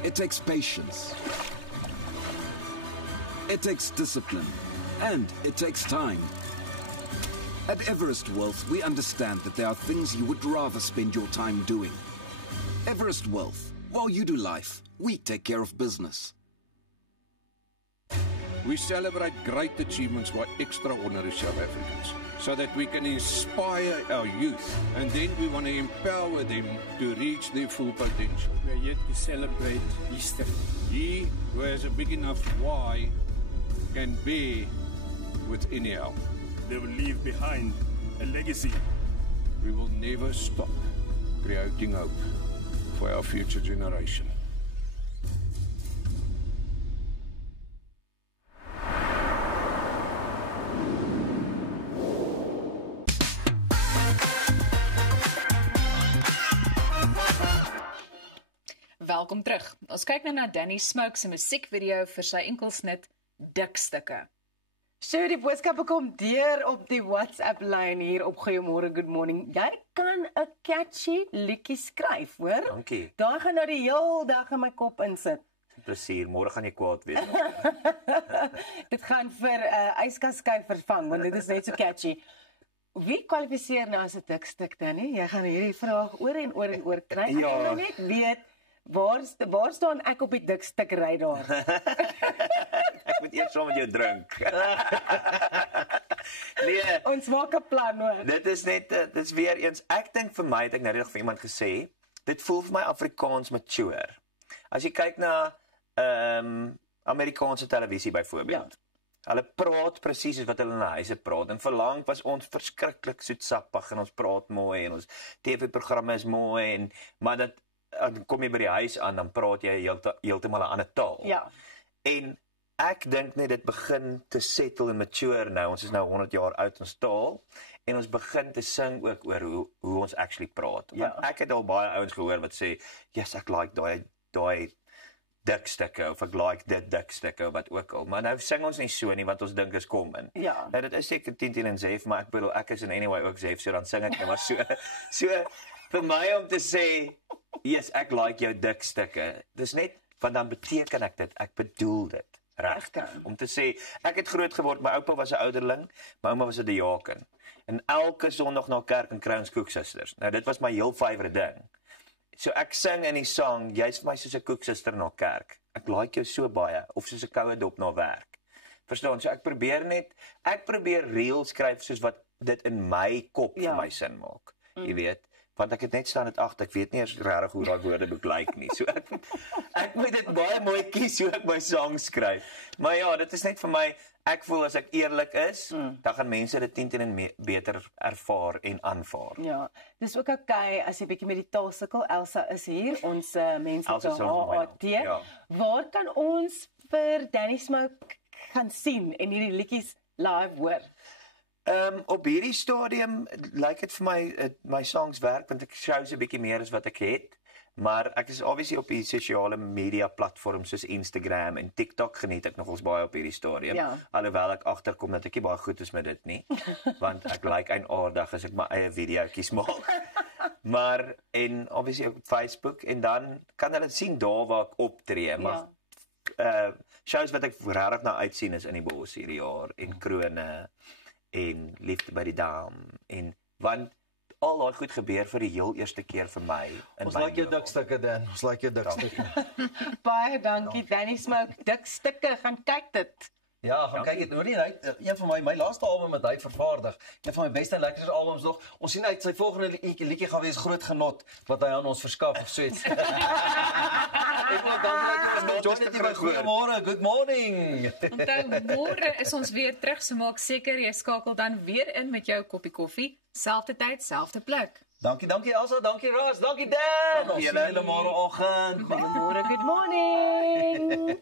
It takes patience. It takes discipline. And it takes time. At Everest Wealth, we understand that there are things you would rather spend your time doing. Everest Wealth, while you do life, we take care of business. We celebrate great achievements by extraordinary South Africans, so that we can inspire our youth, and then we want to empower them to reach their full potential. We are yet to celebrate history. He who has a big enough why can bear with any help. They will leave behind a legacy. We will never stop creating hope for our future generation. Welkom terug. Ons kyk nou na Danny Smoke se musiekvideo vir sy enkelsnit Dikstukke. So, die boodskappe kom deur op die WhatsApp-lyn hier op Goeiemôre, Good Morning. Jy kan 'n catchy liedjie skryf, hoor? Dankie. Daar gaan nou die heel dag in my kop insit. Plesier, môre gaan jy kwaad wees. Dit gaan vir yskasskyf vervang, want dit is net so catchy. Wie kwalifiseer nou as 'n dikstuk dan nie? Jy gaan hierdie vraag oor en oor en oor kry. Ja. Ek wil net weet waar staan ek op die dikstuk radar? Ek moet eers saam met jou drink. Nee, ons maak 'n plan hoor. Dit is net dit is weer eens ek dink vir my het ek nou net vir iemand gesê, dit voel vir my Afrikaans mature. As jy kyk na Amerikaanse televisie byvoorbeeld. Ja. Hulle praat presies soos wat hulle in die huise praat. En verlang was ons verskriklik soetsappig en ons praat mooi en ons TV-programme is mooi maar dan kom jy by die huis aan dan praat jy heeltemal 'n ander taal. Ja. En ek dink net dit begin te settle en mature nou. Ons is nou 100 jaar oud ons taal en ons begin te sing ook oor hoe ons actually praat. Ja. Want ek het al baie ouens gehoor wat sê, "Yes, ek like daai dikstukke of ek like dit dikstukke of wat ook al." Maar nou sing ons nie so nie want ons dink is common. Ja. Nou dit is seker 10 en Zef, maar ek bedoel ek is in anyway ook Zef, so dan sing ek net maar so. So vir my om te sê, "Yes, ek like jou dikstukke." Dis net want dan beteken ek dit, ek bedoel dit. Regtig. Om te sê, ek het groot geword, my oupa was 'n ouderling, my ouma was 'n diaken. En elke Sondag na kerk en kry ons koeksusters. Nou dit was my heel favourite ding. So ek sing in die sang, jy's vir my soos 'n koeksuster na kerk. Ek like jou so baie of soos 'n koue dop na werk. Verstaan? So ek probeer reëls skryf soos wat dit in my kop vir my sin maak. Jy weet, want ek het net staan dit agter, ek weet nie eers regtig hoe daai woordeboek lyk nie. So ek moet dit baie mooi kies hoe ek my sang skryf. Maar ja, dit is net vir my, ek voel as ek eerlik is, dan gaan mense dit 10 en beter ervaar en aanvaar. Ja, dis ook okay as jy bietjie met die taal sukkel. Elsa is hier, ons mense te HAT. Ja. Waar kan ons vir Danny Smoke gaan sien en hierdie liedjies live hoor? Op hierdie stadium lyk dit vir my songs werk want ek shows 'n bietjie meer as wat ek het. Maar ek is obviously op die sosiale media platforms soos Instagram en TikTok geniet ek nogals baie op hierdie stadium. Ja. Alhoewel ek agterkom dat ek nie baie goed is met dit nie. Want ek like eienaardig as ek my eie videoetjies maak. Maar en obviously op Facebook en dan kan hulle sien daar waar ek optree, maar shows wat ek regtig na uitsien is in die bos hierdie jaar en Krone en Liefde by die Dam en want al daai goed gebeur vir die heel eerste keer vir my in ons my like jou dikstukke dan. Ons like jou dikstukke. Baie dankie Danny Smoke. Dikstukke, gaan kyk dit. Ja, gaan kyk dit. Hoor jy, een van my laaste album wat hy vervaardig. Een van my beste en lekkerste albums nog. Ons sien uit sy volgende liedjie gaan wees Groot Genot wat hy aan ons verskaf of so iets. Ek wil dankie dat jy goeiemôre, good morning. Onthou, môre is ons weer terug, so maak seker jy skakel dan weer in met jou koppie koffie, selfde tyd, selfde plek. Dankie Elsa, dankie Ras, dankie Dan. Ons sien julle môreoggend. Goeiemôre, good morning.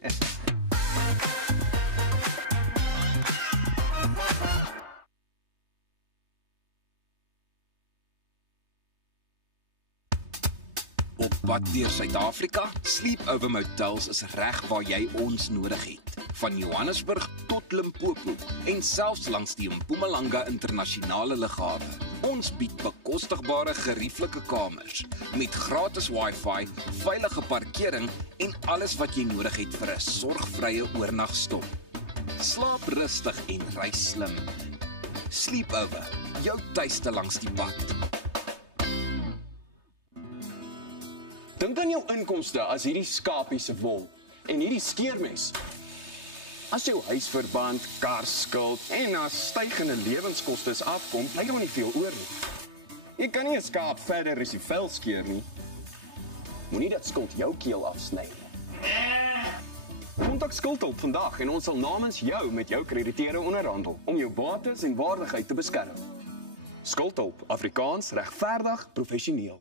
Op pad deur Suid-Afrika, Sleepover Motels is reg waar jy ons nodig het. Van Johannesburg tot Limpopo en selfs langs die Mpumalanga internasionale lughawe. Ons bied bekostigbare gerieflike kamers met gratis Wi-Fi, veilige parkering en alles wat jy nodig het vir 'n sorgvrye oornagstop. Slaap rustig en reis slim. Sleepover, jou tuiste langs die pad. Dink aan jou inkomste as hierdie skapie se wol en hierdie skeermes. As jou huisverband, karskuld en as stygende lewenskoste afkom, bly daar nie veel oor nie. Jy kan nie 'n skaap verder as die vel skeer nie. Moenie dat skuld jou keel afsny nie. Kontak Skuldhulp vandag en ons sal namens jou met jou krediteure onderhandel om jou bates en waardigheid te beskerm. Skuldhulp, Afrikaans, regverdig, professioneel.